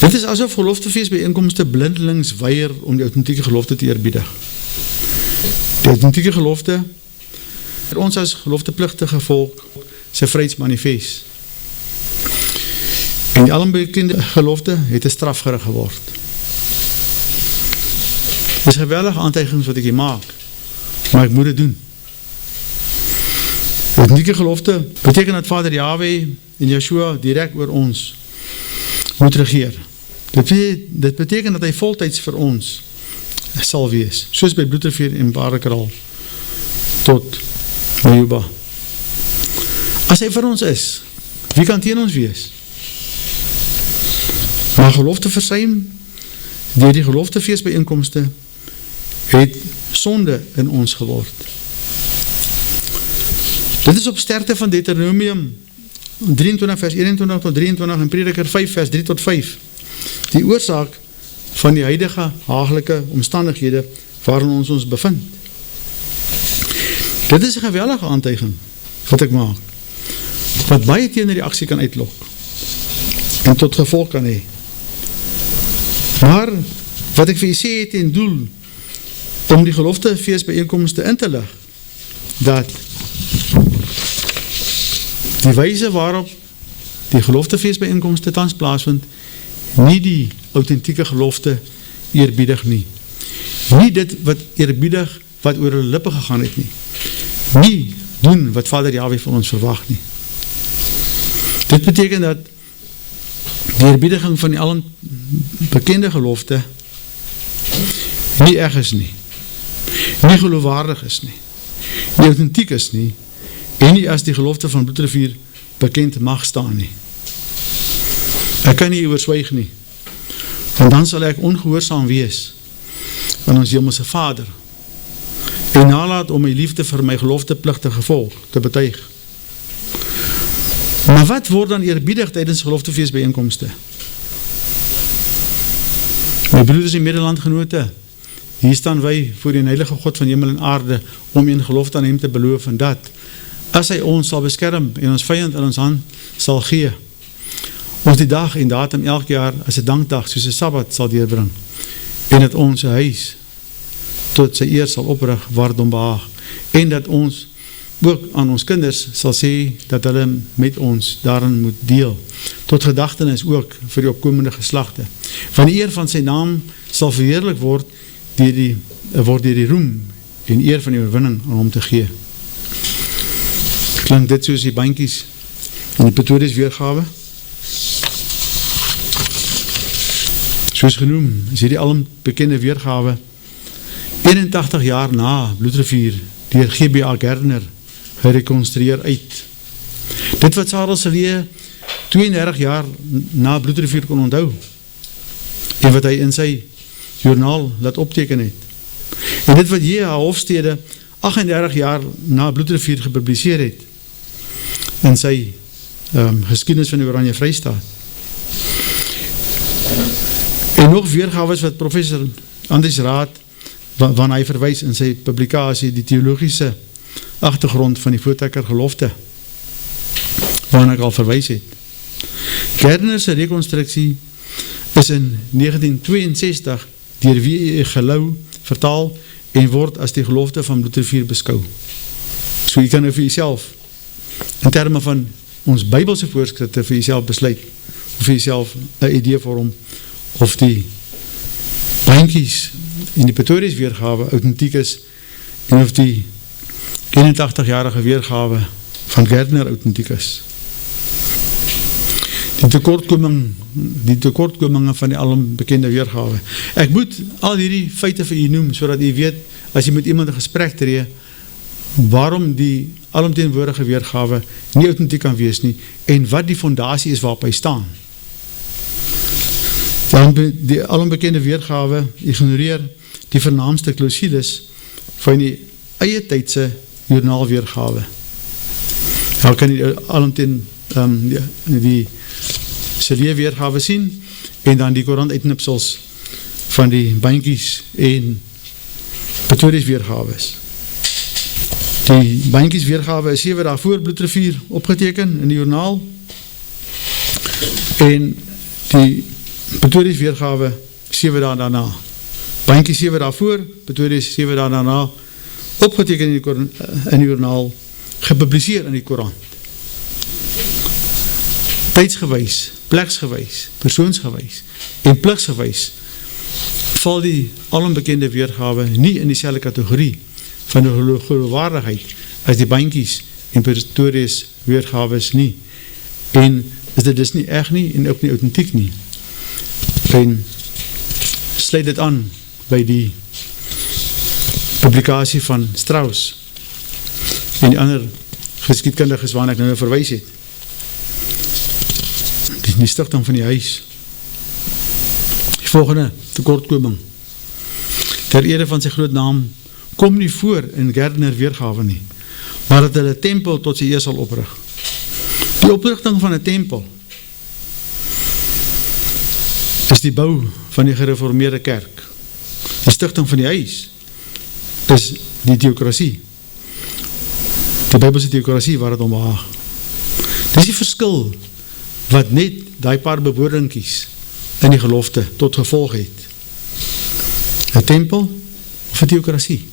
Dit is asof geloftefeestbyeenkomste blindelings weier om die autentieke gelofte te eerbiedig. Die autentieke gelofte, ons as geloftepligtige volk, sy vryheidsmanifest. En die alombekende gelofte het 'n strafgerig geword. Dit is geweldige aantuigings wat ek hier maak, maar ek moet dit doen. Die autentieke gelofte beteken dat Vader Yahweh en Yeshua direk oor ons moet regeer. Dit beteken dat hy voltyds vir ons sal wees, soos by Bloedrivier en Barekral tot Majuba. As hy vir ons is, wie kan teen ons wees? Maar gelofte versuim, deur die geloftefeestbyeenkomste, het sonde in ons geword. Dit is op sterkte van Deuteronomium 23 vers 21 tot 23 en Prediker 5 vers 3 tot 5. Die oorsaak van die huidige haaglike omstandighede waarin ons bevind. Dit is 'n geweldige aantuiging wat ek maak, wat baie teenoor die aksie kan uitlok en tot gevolg kan hê. Maar wat ek vir u sê het en doel om die geloftefeestbyeenkomste in te lig, dat die wyse waarop die geloftefeestbyeenkomste tans plaasvind, nie die autentieke gelofte eerbiedig nie. Nie dit wat eerbiedig wat oor hulle lippe gegaan het nie. Nie doen wat Vader Yahweh van ons verwag nie. Dit beteken dat die eerbiediging van die alom bekende gelofte nie reg is nie, nie geloofwaardig is nie, nie autentiek is nie, en nie as die gelofte van Bloedrivier bekend mag staan nie. Ek kan nie oorswyg nie, want dan sal ek ongehoorsaam wees aan ons hemelse Vader en nalat om my liefde vir my geloftepligtige volk te betuig. Maar wat word dan eerbiedig tydens geloftefeestbyeenkomste? My broeders en medelandgenote, hier staan wy voor die heilige God van hemel en aarde om in gelofte aan hem te beloof en dat as hy ons sal beskerm en ons vyand in ons hand sal gee, ons die dag en datum elke jaar as 'n dankdag soos 'n Sabbat sal deurbring, en dat ons sy huis tot sy eer sal oprig waar dit hom behaag, en dat ons ook aan ons kinders sal sê dat hulle met ons daarin moet deel, tot gedagtenis ook vir die opkomende geslagte. Van die eer van sy naam sal verheerlik word deur die roem en eer van die oorwinning aan hom te gee. Klink dit soos die bandjies in die Pretorius weergawe? Soos genoem, is hierdie alom bekende weergawe 81 jaar na Bloedrivier deur G.B.A. Gardner gerekonstrueer uit. Dit wat Sarel Silje 32 jaar na Bloedrivier kon onthou, en wat hy in sy journaal laat opteken het. En dit wat J.H. Hofstede 38 jaar na Bloedrivier gepubliseer het, in sy geskiedenis van die Oranje Vrystaat. En nog weergawes wat professor Andries Raad, waarna hy verwys in sy publikasie, die theologiese agtergrond van die Voortrekker gelofte, waarna ek al verwys het. Gardner se rekonstruksie is in 1962 deur W.E. Gelou vertaal en word as die gelofte van Bloedrivier beskou. So jy kan nou vir jouself, in terme van ons Bybelse voorskrifte, vir jouself besluit, of vir jouself 'n idee vorm, of die bandjies in die Pretorius weergawe autentiek is, en of die 81-jarige weergawe van Gardner autentiek is. Die tekortkominge van die alom bekende weergawe. Ek moet al hierdie feite vir u noem, sodat u weet, as jy met iemand 'n gesprek tree, waarom die alomteenwoordige weergawe nie autentiek kan wees nie, en wat die fondasie is waarop hy staan. Die alombekende weergawe ignoreer die vernaamste klausules van die eie tydse journaalweergawe. Daar kan jy alomteen die Silje weergawe sien, en dan die koerant uitknipsels van die bandjies en Pretorius weergawes. Die bandjies weergawe is 7 dae voor Bloedrivier opgeteken in die journaal, en die Pretorius weergawe 7 dae daarna. Bandjies 7 dae voor, Pretorius 7 dae daarna, opgeteken in die journaal, gepubliseer in die koerant. Tydsgewys, pleksgewys, persoonsgewys en pligsgewys val die alombekende weergawe nie in dieselfde kategorie van die geloofwaardigheid as die bandjies en Pretorius weergawes nie, en is dit dus nie eg nie en ook nie autentiek nie, en sluit dit aan by die publikasie van Strauss en die ander geskiedkundiges waarna ek nou verwys het. Die stigting van die huis. Die volgende tekortkoming. Ter ere van sy groot naam kom nie voor in Gardner weergawe nie, maar dat hulle tempel tot sy eer sal oprig. Die oprigting van 'n tempel is die bou van die gereformeerde kerk. Die stigting van die huis is die theokrasie. Die Bybelse theokrasie waar het om behaag. Dis die verskil wat net die paar bewoordingkies in die gelofte tot gevolg het. 'n tempel of 'n theokrasie.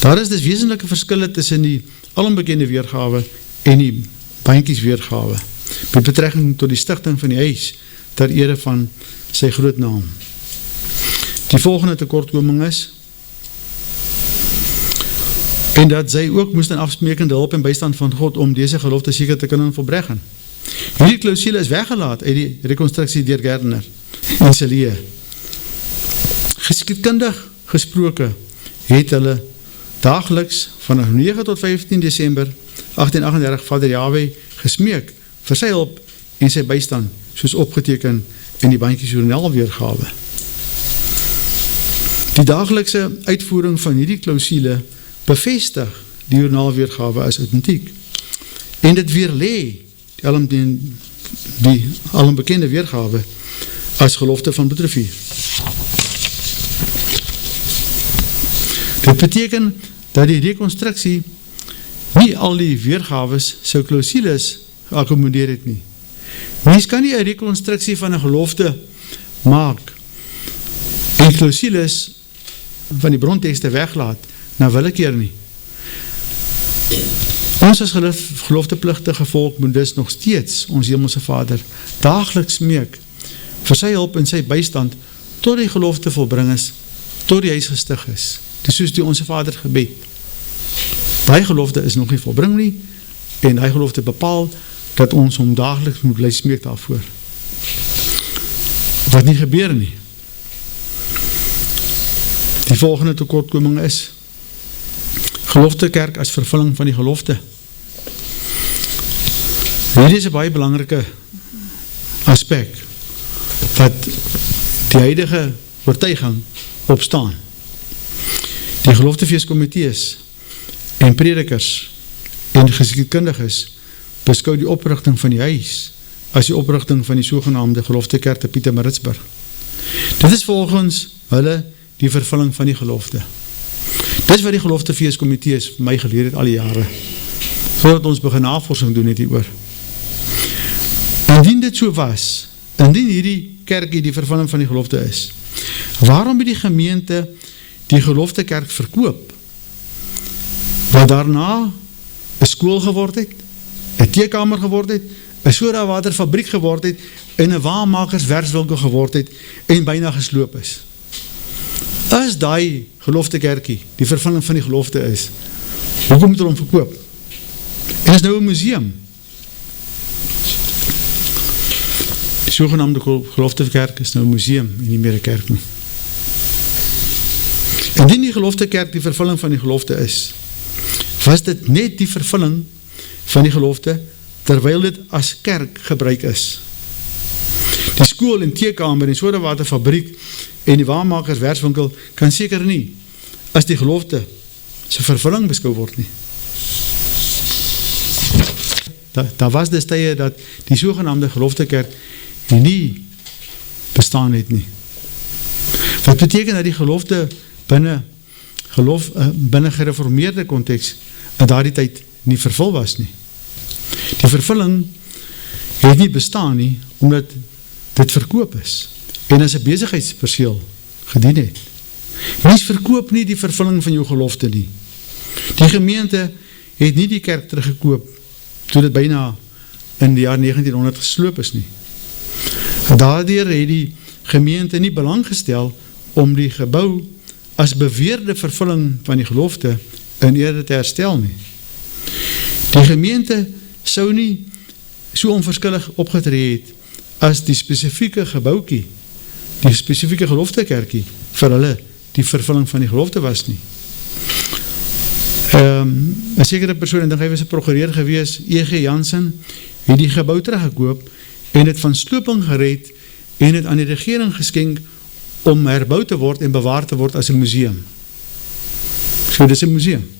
Daar is dus wesenlike verskille tussen die alombekende weergawe en die bandjies weergawe, met betrekking tot die stigting van die huis ter ere van sy groot naam. Die volgende tekortkoming is, en dat sy ook moes in afsmekende hulp en bystand van God om deze gelofte seker te kunnen volbrengen. Hierdie klausule is weggelaat uit die rekonstruksie deur Gardner en Silje. Geskiedkundig gesproke het hulle dageliks vanaf 9 tot 15 Desember 1838 Vader Yahweh gesmeek vir sy hulp en sy bystand, soos opgeteken in die bandjies journaal weergawe. Die dagelikse uitvoering van hierdie klausule bevestig die journaal weergawe as autentiek, en dit weerlee die alombekende weergawe as gelofte van Bloedrivier. Dit beteken dat die rekonstruksie nie al die weergawes sou clausules geakkommodeer het nie. Mens kan nie 'n rekonstruksie van 'n gelofte maak en clausules van die brontekste weglaat na willekeur nie. Ons as geloftepligtige volk moet dus nog steeds ons Hemelse Vader daagliks smeek vir sy hulp en sy bystand tot die gelofte volbring is, tot die huis gestig is. Dis soos die Onse Vader gebed. Daai gelofte is nog nie volbring nie en daai gelofte bepaal dat ons hom daagliks moet bly smeek daarvoor. Wat nie gebeur nie. Die volgende tekortkoming is geloftekerk as vervulling van die gelofte. Hierdie is 'n baie belangrike aspek wat die huidige oortuiging opstaan. Die geloftefeeskomitees en predikers en geskiedkundiges beskou die oprigting van die huis as die oprigting van die sogenaamde geloftekerk te Pietermaritzburg. Dit is volgens hulle die vervulling van die gelofte. Dis wat die geloftefeeskomitees vir my geleer het al die jare, voordat ons begin navorsing doen het hieroor. Indien dit so was, indien hierdie kerkie die vervulling van die gelofte is, waarom het die gemeente die geloftekerk verkoop, wat daarna 'n skool geword het, 'n teekamer geword het, 'n sodawaterfabriek geword het, en 'n waanmakerswerkswinkel geword het, en byna gesloop is? As daai geloftekerkie die vervulling van die gelofte is, hoekom moet hulle hom verkoop? En is nou 'n museum. Die sogenaamde geloftekerk is nou 'n museum en nie meer 'n kerk nie. Indien die geloftekerk die vervulling van die gelofte is, was dit net die vervulling van die gelofte terwyl dit as kerk gebruik is. Die skool en teekamer en sodawaterfabriek en die waanmakerswerkswinkel kan seker nie as die gelofte se vervulling beskou word nie. Daar was destye dat die sogenaamde geloftekerk nie bestaan het nie. Wat beteken dat die gelofte binne gereformeerde konteks in daardie tyd nie vervul was nie. Die vervulling het nie bestaan nie, omdat dit verkoop is en as 'n besigheidsperseel gedien het. Mens verkoop nie die vervulling van jou gelofte nie. Die gemeente het nie die kerk teruggekoop toe dit byna in die jaar 1900 gesloop is nie. Daardeur het die gemeente nie belang gestel om die gebou as beweerde vervulling van die gelofte in ere te herstel nie. Die gemeente sou nie so onverskillig opgetree het as die spesifieke geboukie, die spesifieke geloftekerkie vir hulle die vervulling van die gelofte was nie. 'n sekere persoon, en dan hy was 'n prokureur gewees, E.G. Jansen, het die gebou teruggekoop en het van sloping gered en het aan die regering geskenk om herbou te word en bewaar te word as 'n museum. So dis 'n museum.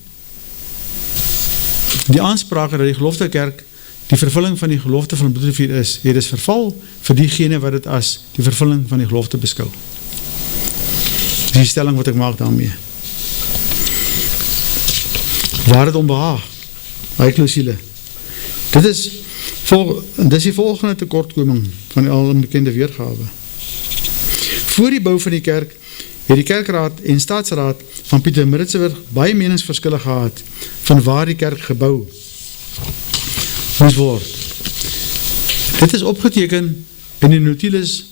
Die aansprake dat die geloftekerk die vervulling van die gelofte van Bloedrivier is, het is verval vir diegene wat dit as die vervulling van die gelofte beskou. Dis die stelling wat ek maak daarmee. Waar het onbehaag? Hy klousule. Dit is die volgende tekortkoming van die albekende weergawe. Voor die bou van die kerk het die kerkraad en staatsraad van Pietermaritzburg baie meningsverskille gehad van waar die kerk gebou moes word. Dit is opgeteken in die notules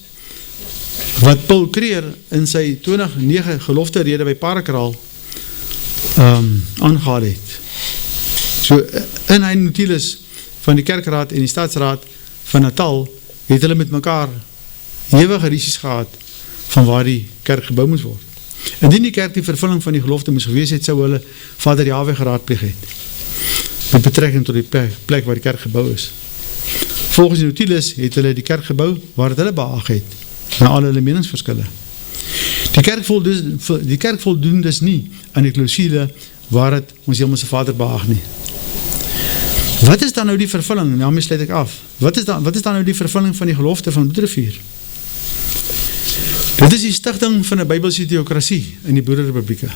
wat Paul Creer in sy 2009 gelofte rede by Parakraal aangehaal het. So in hy notules van die kerkraad en die staatsraad van Natal het hulle met mekaar ewige risies gehad van waar die kerk gebou moes word. Indien die kerk die vervulling van die gelofte moes gewees het, sou hulle Vader Jahwe geraadpleeg het, met betrekking tot die plek waar die kerk gebou is. Volgens die notules het hulle die kerk gebou waar het hulle behaag het, na al hulle meningsverskille. Die kerk voldoen dus nie aan die klousule waar het ons Hemelse Vader behaag nie. Wat is dan nou die vervulling? Nou sluit ek af. Wat is dan nou die vervulling van die gelofte van Bloedrivier? Dit is die stigting van 'n Bybelse teokrasie in die Boererepublieke.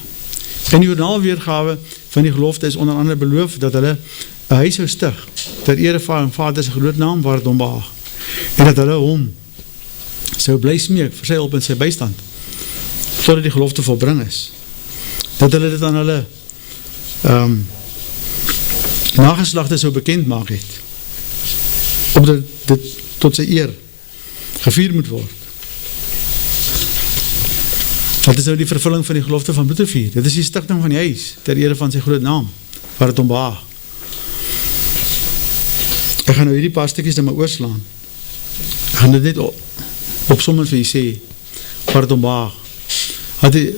In die journaalweergawe van die gelofte is onder andere beloof dat hulle 'n huis sou stig ter ere van Vader se groot naam waar dit hom behaag, en dat hulle hom sou bly smeek vir sy hulp en sy bystand totdat die gelofte volbring is, dat hulle dit aan hulle nageslagte sou bekend maak het, omdat dit tot sy eer gevier moet word. Wat is nou die vervulling van die gelofte van bloedrivier? Dit is die stigting van die huis ter ere van sy groot naam, waar dit hom behaag. Ek gaan nou hierdie paar stukkies net maar oorslaan. Ek gaan dit net opsommend vir jy sê, waar dit hom behaag. Had hy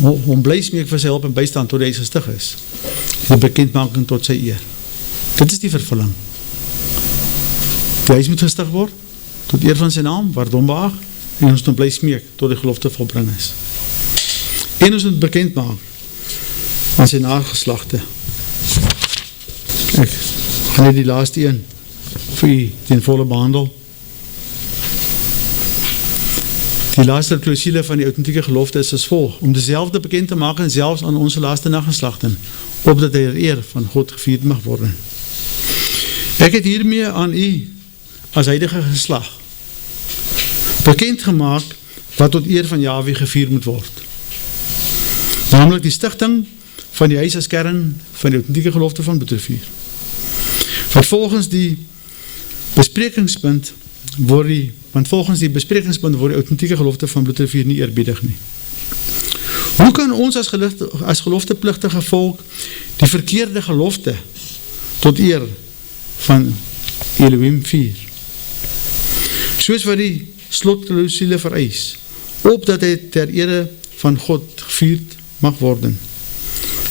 hom bly smeek vir sy hulp en bystand tot hy gestig is. Die bekendmaking tot sy eer. Dit is die vervulling. Die huis moet gestig word, tot eer van sy naam, waar dit hom behaag, en ons moet bly smeek tot die gelofte volbring is. En ons moet bekend maak aan sy nageslagte. Ek gaan net die laaste een vir u ten volle behandel. Die laaste klousule van die autentieke gelofte is as volg, om dezelfde bekend te maak en selfs aan onze laaste nageslagten, opdat hy eer van God gevierd mag worden. Ek het hiermee aan u as huidige geslag bekend gemaak wat tot eer van Jahwe gevier moet word. Namelijk die stigting van die huis as kern van die autentieke gelofte van bloedrivier. Want volgens die besprekingspunt word die autentieke gelofte van bloedrivier nie eerbiedig nie. Hoe kan ons as geloftepligtige volk die verkeerde gelofte tot eer van Elohim vier? Soos wat die slotklausule vereis, opdat hy ter ere van God gevierd mag worden.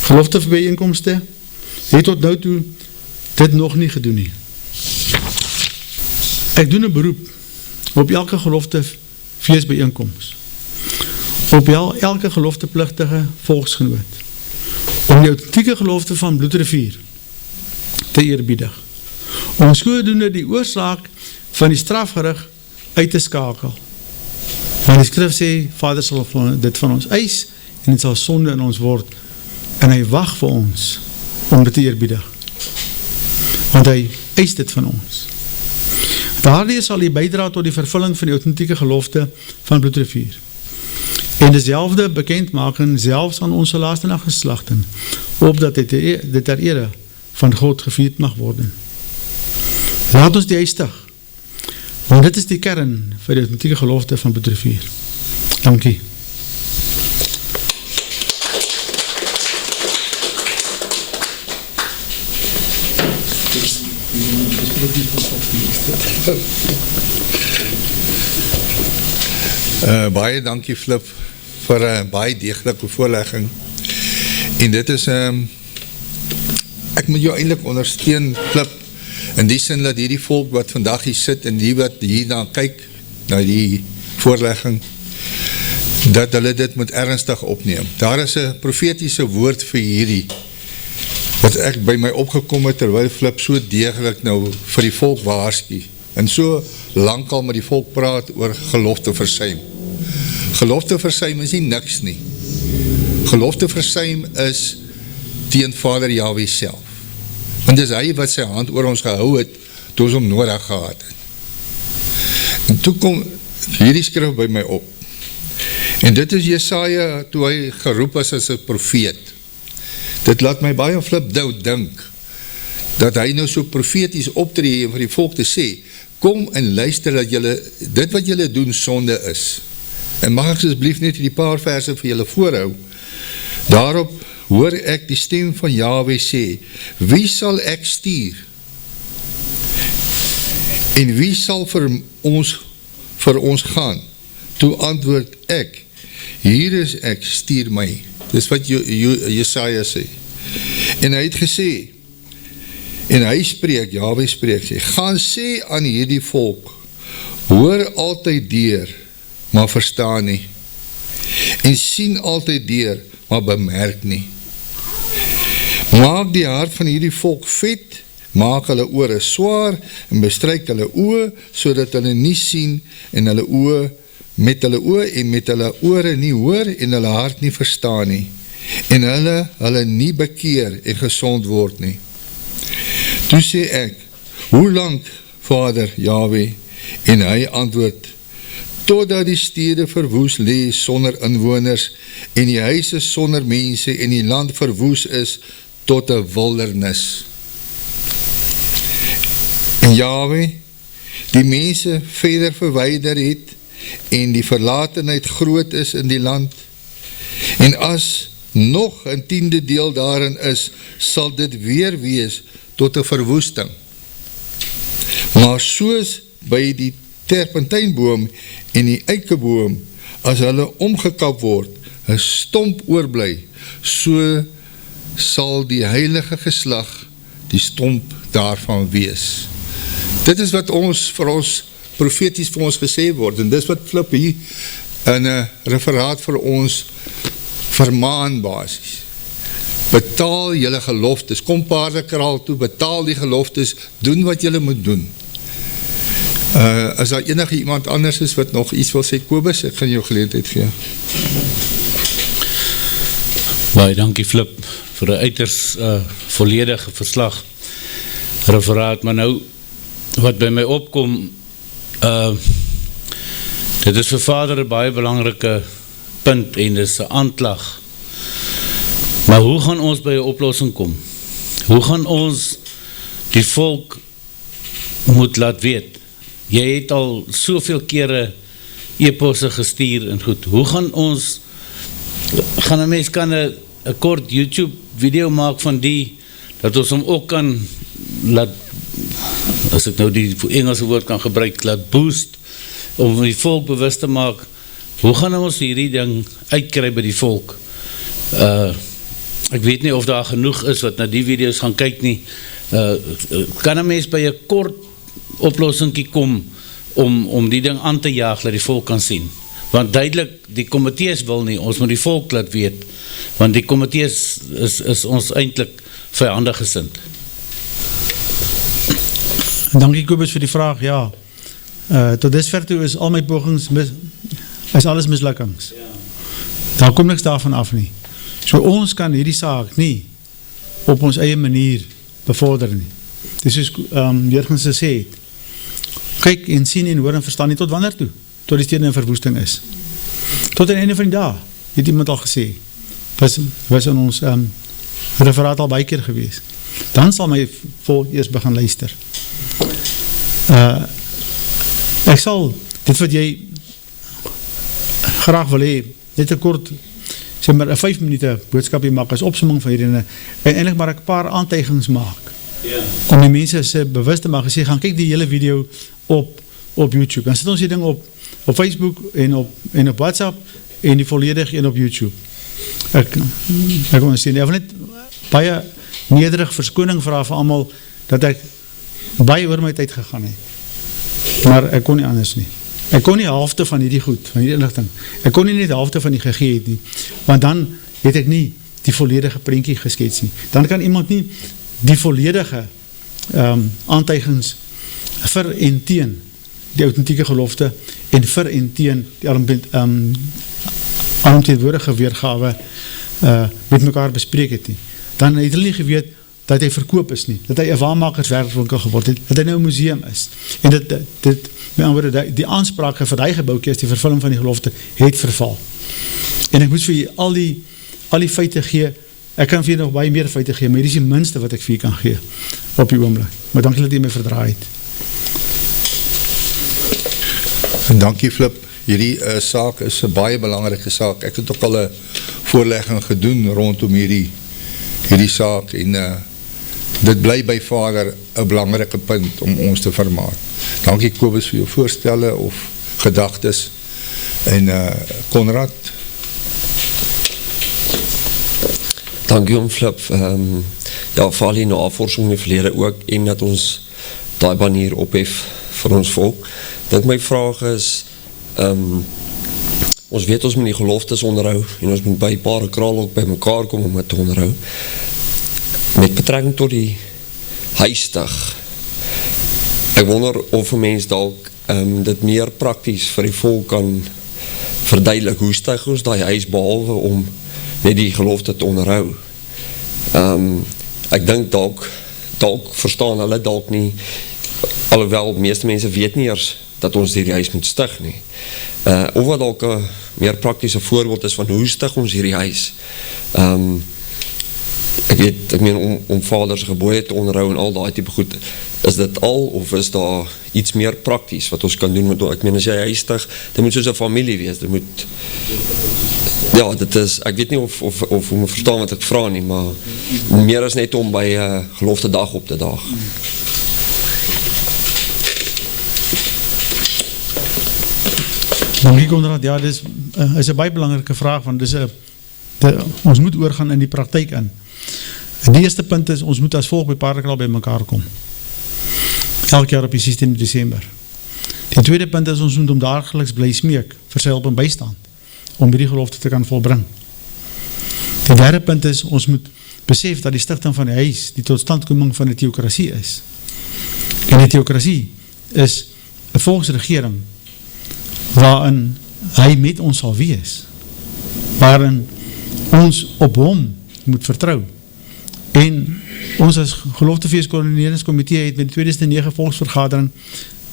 Gelofte bijeenkomste het tot nou toe dit nog nie gedoen nie. Ek doen 'n beroep op elke gelofte feesbijeenkomst, op elke geloftepligtige volksgenoot, om die autentieke gelofte van bloedrivier te eerbiedig, om sodoende die oorsaak van die strafgerig uit te skakel. Want die skrif sê, Vader sal dit van ons eis, en het sal sonde in ons word, en hy wag vir ons, om dit te eerbiedig. Want hy eis dit van ons. Daardie sal hy bydra tot die vervulling van die autentieke gelofte van bloedrivier. En dezelfde bekend maken, selfs aan onze laaste nageslagten, opdat dit ter ere van God gevierd mag worden. Laat ons die huis stig, want dit is die kern vir die autentieke gelofte van bloedrivier. Dankie. Baie dankie Flip vir 'n baie deeglike voorlegging. En dit is ek moet jou eintlik ondersteun Flip in die sin dat hierdie volk wat vandag hier sit en die wat hierna kyk na die voorlegging, dat hulle dit moet ernstig opneem. Daar is 'n profetiese woord vir hierdie wat ek by my opgekom het terwyl Flip so deeglik nou vir die volk waarsku en so lank al met die volk praat oor gelofteversuim. Gelofteversuim is nie niks nie. Gelofteversuim is teen Vader Jahwe self. Want dis hy wat sy hand oor ons gehou het toe ons hom nodig gehad het. En toe kom hierdie skrif by my op. En dit is Jesaja toe hy geroep is as 'n profeet. Dit laat my baie Flip dink dat hy nou so profeties optree en vir die volk te sê, kom en luister dat dit wat julle doen sonde is. En mag ek asseblief net die paar verse vir julle voorhou. Daarop hoor ek die stem van Jahwe sê, wie sal ek stuur? En wie sal vir ons gaan? Toe antwoord ek, hier is ek, stuur my. Dis wat Jesaja sê. En hy het gesê, en hy spreek, Jahwe spreek, sê, gaan sê aan hierdie volk, hoor altyd deur, maar verstaan nie, en sien altyd deur, maar bemerk nie. Maak die hart van hierdie volk vet, maak hulle ore swaar, en bestryk hulle oë, sodat hulle nie sien, en hulle oë met hulle oë, en met hulle ore nie hoor, en hulle hart nie verstaan nie, en hulle nie bekeer en gesond word nie. Toe sê ek, hoe lang, Vader Yahweh? En hy antwoord, totdat die stede verwoes lees sonder inwoners en die huise sonder mense en die land verwoes is tot 'n wildernis. En Yahweh, die mense verder verwyder het en die verlatenheid groot is in die land, en as nog 'n 10de deel daarin is, sal dit weer wees tot 'n verwoesting. Maar soos by die terpentynboom en die eikeboom, as hulle omgekap word, 'n stomp oorbly, so sal die heilige geslag die stomp daarvan wees. Dit is wat vir ons profeties vir ons gesê word, en dis wat Flip hier in 'n referaat vir ons vermaan basis. Betaal julle geloftes, kom paardekraal toe, betaal die geloftes, doen wat julle moet doen. As daar enige iemand anders is wat nog iets wil sê, Kobus, ek gaan jou geleentheid gee. Baie dankie Flip, vir 'n uiters volledige verslag, referaat, maar nou, wat by my opkom, dit is vir Vader 'n baie belangrike punt, en dit is 'n aanklag. Maar hoe gaan ons by 'n oplossing kom? Hoe gaan ons die volk moet laat weet? Jy het al soveel kere e-posse gestuur en goed. Hoe gaan ons, gaan 'n mens kan 'n kort YouTube video maak van die, dat ons hom ook kan laat, as ek nou die Engelse woord kan gebruik, laat boost, om die volk bewus te maak, hoe gaan ons hierdie ding uitkry by die volk? Ek weet nie of daar genoeg is wat na die video's gaan kyk nie. Kan 'n mens by 'n kort oplossingkie kom om die ding aan te jaag, dat die volk kan sien? Want duidelik, die komitees wil nie, ons moet die volk laat weet, want die komitees is ons eintlik vyandig gesind. Dankie Kobus vir die vraag, ja. Tot dusver toe is al my pogings, is alles mislukkings. Daar kom niks daarvan af nie. So ons kan hierdie saak nie op ons eie manier bevorder nie. Dis soos Jurgens gesê het, kyk en sien en hoor en verstaan nie tot wanneer toe, tot die stede in verwoesting is. Tot aan die einde van die dag, het iemand al gesê, was in ons referaat al baie keer gewees. Dan sal my volk eers begin luister. Ek sal, dit wat jy graag wil hê, net 'n kort, sê maar 'n 5 minute boodskapie maak as opsomming van hierdie, en eintlik maar 'n paar aantuigings maak. Om die mense se bewus te maak, gesê, gaan kyk die hele video op YouTube. Dan sit ons die ding op Facebook en op WhatsApp en die volledige een op YouTube. Ek kon sê, ek wil net baie nederig verskoning vra vir almal dat ek baie oor my tyd gegaan het. Maar ek kon nie anders nie. Ek kon nie halfte van hierdie goed, van hierdie inligting. Ek kon nie net halfte van die gegee het nie, want dan het ek nie die volledige prentjie geskets nie. Dan kan iemand nie die volledige aantuigings vir en teen die autentieke gelofte en vir en teen die alomteenwoordige weergawe met mekaar bespreek het nie. Dan het hulle nie geweet dat hy verkoop is nie, dat hy 'n waarmakerswerkwinkel geword het, dat hy nou 'n museum is. En dit met ander woorde, die aansprake vir die gebouwtjie as die vervulling van die gelofte het verval. En ek moet vir al die feite gee. Ek kan vir nog baie meer feite gee, maar hier is die minste wat ek vir kan gee op die oomblik. Maar dankie dat jy my verdraai het. En dankie Flip, hierdie saak is 'n baie belangrike saak. Ek het ook al 'n voorlegging gedoen rondom hierdie saak, en dit bly by Vader 'n belangrike punt om ons te vermaak. Dankie Kobus vir jou voorstelle of gedagtes, en Konrad. Dankie om Flip, ja, vir al die navorsing in die verlede ook, en dat ons daai manier ophef vir ons volk. Dink my vraag is, ons weet ons moet die geloftes onderhou, en ons moet by paardekraal ook by mekaar kom om het te onderhou. Met betrekking tot die huisdag, ek wonder of 'n mens dalk dit meer prakties vir die volk kan verduidelik, hoe stig ons daai huis, behalwe om net die gelofte te onderhou. Ek dink dalk verstaan hulle dalk nie, alhoewel meeste mense weet nie eers dat ons hierdie huis moet stig nie. Of wat dalk 'n meer praktiese voorbeeld is van hoe stig ons hierdie huis. Ek meen om vader se gebooie te onderhou en al daai tipe goed, is dit al of is daar iets meer prakties wat ons kan doen? Ek meen as jy huis stig, dit moet soos 'n familie wees, dit moet ja, dit is, ek weet nie of hoe me verstaan wat ek vra nie, maar meer as net om by gelofte dag op te daag. Dankie Konrad, ja, dit is 'n baie belangrike vraag, want ons moet oorgaan in die praktyk in. Die eerste punt is, ons moet as volk by Paardekraal by mekaar kom. Elke jaar op die 16 Desember. Die tweede punt is, ons moet om dagelijks bly smeek, vir sy hulp en bystand, om hierdie gelofte te kan volbring. Die derde punt is, ons moet besef dat die stigting van die huis die totstandkoming van die theokrasie is. En die theokrasie is 'n volksregering waarin hy met ons sal wees, waarin ons op hom moet vertrou. En ons as geloftefees koördineringskomitee het met die 2009 volksvergadering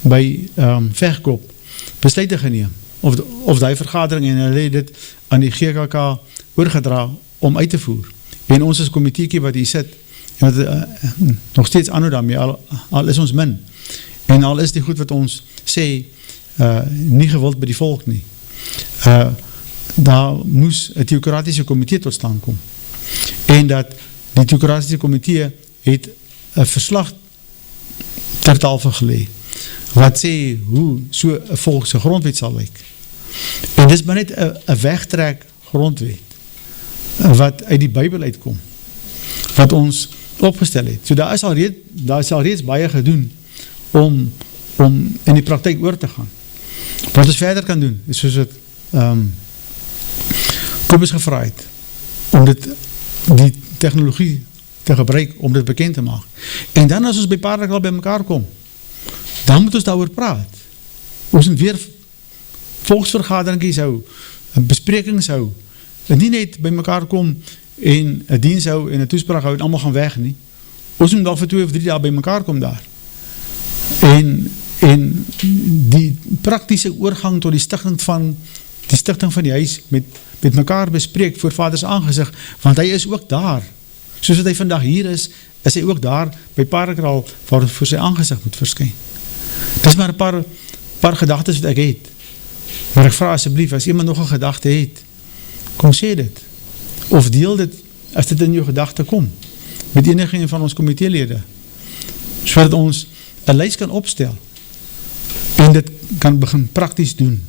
by Vegkop besluite geneem, of die vergadering, en hulle het dit aan die GKK oorgedra om uit te voer. En ons as komiteekie wat hier sit, en wat nog steeds aanhou daarmee, al is ons min, en al is die goed wat ons sê, nie gewild by die volk nie. Daar moes 'n theokratiese komitee tot stand kom. En dat die theokratiese komitee het 'n verslag ter tafel gelê, wat sê hoe so 'n volk se grondwet sal lyk. En dis maar net 'n wegtrek grondwet, wat uit die Bybel uitkom, wat ons opgestel het. So daar is al reeds baie gedoen, om in die praktyk oor te gaan. Wat ons verder kan doen, is soos wat Kobus gevra het, om die tegnologie te gebruik, om dit bekend te maak. En dan as ons by Paardekraal by mekaar kom, dan moet ons daaroor praat. Ons moet weer volksvergaderingkies hou, besprekings hou, en nie net by mekaar kom, en 'n diens hou, en 'n toespraak hou, en allemaal gaan weg nie. Ons moet dan vir 2 of 3 dae by mekaar kom daar. En die praktiese oorgang tot die stigting van die huis met mekaar bespreek voor Vader se aangesig, want hy is ook daar. Soos wat hy vandag hier is hy ook daar by Paardekraal waar voor sy aangesig moet verskyn. Dis maar 'n paar gedagtes wat ek het. Maar ek vra asseblief, as iemand nog 'n gedagte het, kom sê dit. Of deel dit as dit in jou gedagte kom met enige van ons komiteelede, sodat ons 'n lys kan opstel en dit kan begin prakties doen.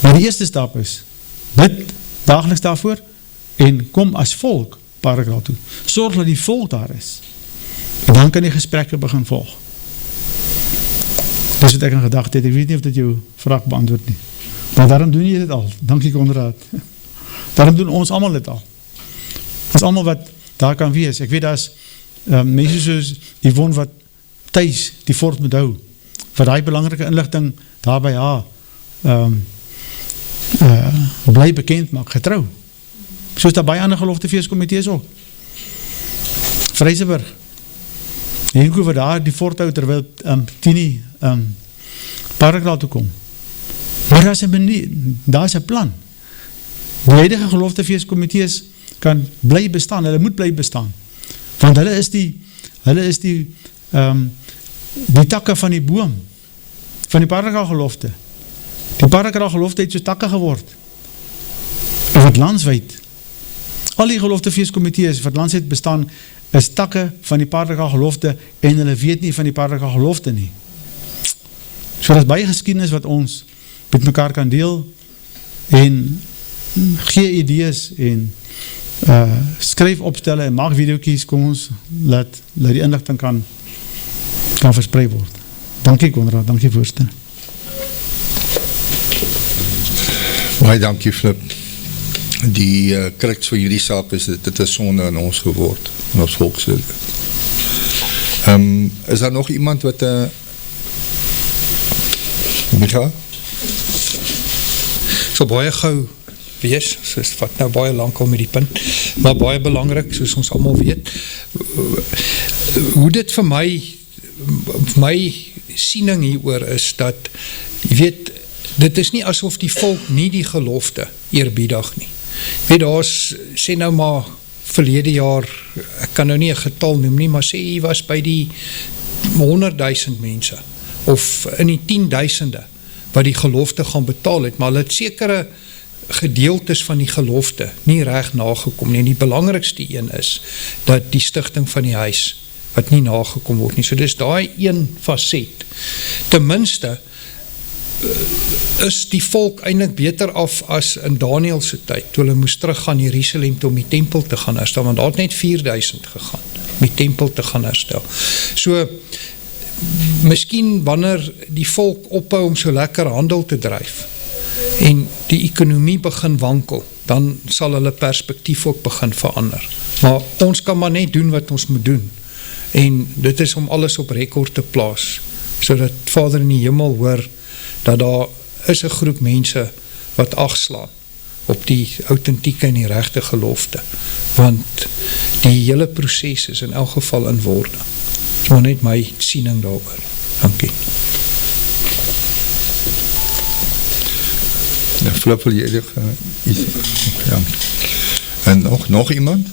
Maar die eerste stap is, bid dageliks daarvoor en kom as volk Paardekraal toe. Sorg dat die volk daar is. En dan kan die gesprekke begin volg. Dis wat ek in gedagte het. Ek weet nie of dit jou vraag beantwoord nie. Maar daarom doen jy dit al. Dankie Konrad. Daarom doen ons allemaal dit al. Ons allemaal wat daar kan wees. Ek weet daar is mense soos Yvonne wat thuis die fort moet hou, vir die belangrike inligting daar by haar bly bekend maak, getrou. Soos daar baie ander geloftefeeskomitees ook. Vryseburg, Henko wat daar die fort hou, terwyl Tini Paardekraal toe kom. Maar daar is 'n plan. Die huidige geloftefeeskomitees kan bly bestaan, hulle moet bly bestaan. Want hulle is die takke van die boom, van die Paardekraal gelofte. Die Paardekraal gelofte het so takke geword. Of het landswyd. Al die geloftefeeskomitees wat landswyd bestaan, is takke van die Paardekraal gelofte, en hulle weet nie van die Paardekraal gelofte nie. So dat is baie geskiedenis wat ons met mekaar kan deel, en gee idees, en skryf opstelle, en maak videokies, kom ons, laat die inligting kan versprei word. Dankie Konrad, dankie voorste. Baie dankie Flip. Die kruks van hierdie saak is, dit is sonde in ons geword, in ons volkslewe. Is daar nog iemand wat Micha? So baie gou wees, soos wat nou baie lang al met die punt, maar baie belangrik, soos ons allemaal weet, hoe dit vir my siening hieroor is, dat, jy weet, dit is nie asof die volk nie die gelofte eerbiedig nie. Jy weet, daar is, sê nou maar, verlede jaar, ek kan nou nie 'n getal noem nie, maar sê jy was by die 100.000 mense, of in die 10.000 wat die gelofte gaan betaal het, maar hulle het sekere gedeeltes van die gelofte nie reg nagekom nie, en die belangrikste een is, dat die stigting van die huis, wat nie nagekom word nie, so dis daai een facet. Ten minste, is die volk eintlik beter af as in Daniel se tyd, toe hulle moes teruggaan Jerusalem toe om die tempel te gaan herstel, want daar het net 4.000 gegaan, om die tempel te gaan herstel. So, miskien wanneer die volk ophou om so lekker handel te dryf, en die ekonomie begin wankel, dan sal hulle perspektief ook begin verander. Maar ons kan maar net doen wat ons moet doen, en dit is om alles op rekord te plaas, so dat Vader in die hemel hoor, dat daar is 'n groep mense wat agslaan op die autentieke en die regte gelofte, want die hele proces is in elk geval in worde. Dit is maar net my siening daaroor. Dankie. Ja, Flip, wil jy ja. En nog iemand?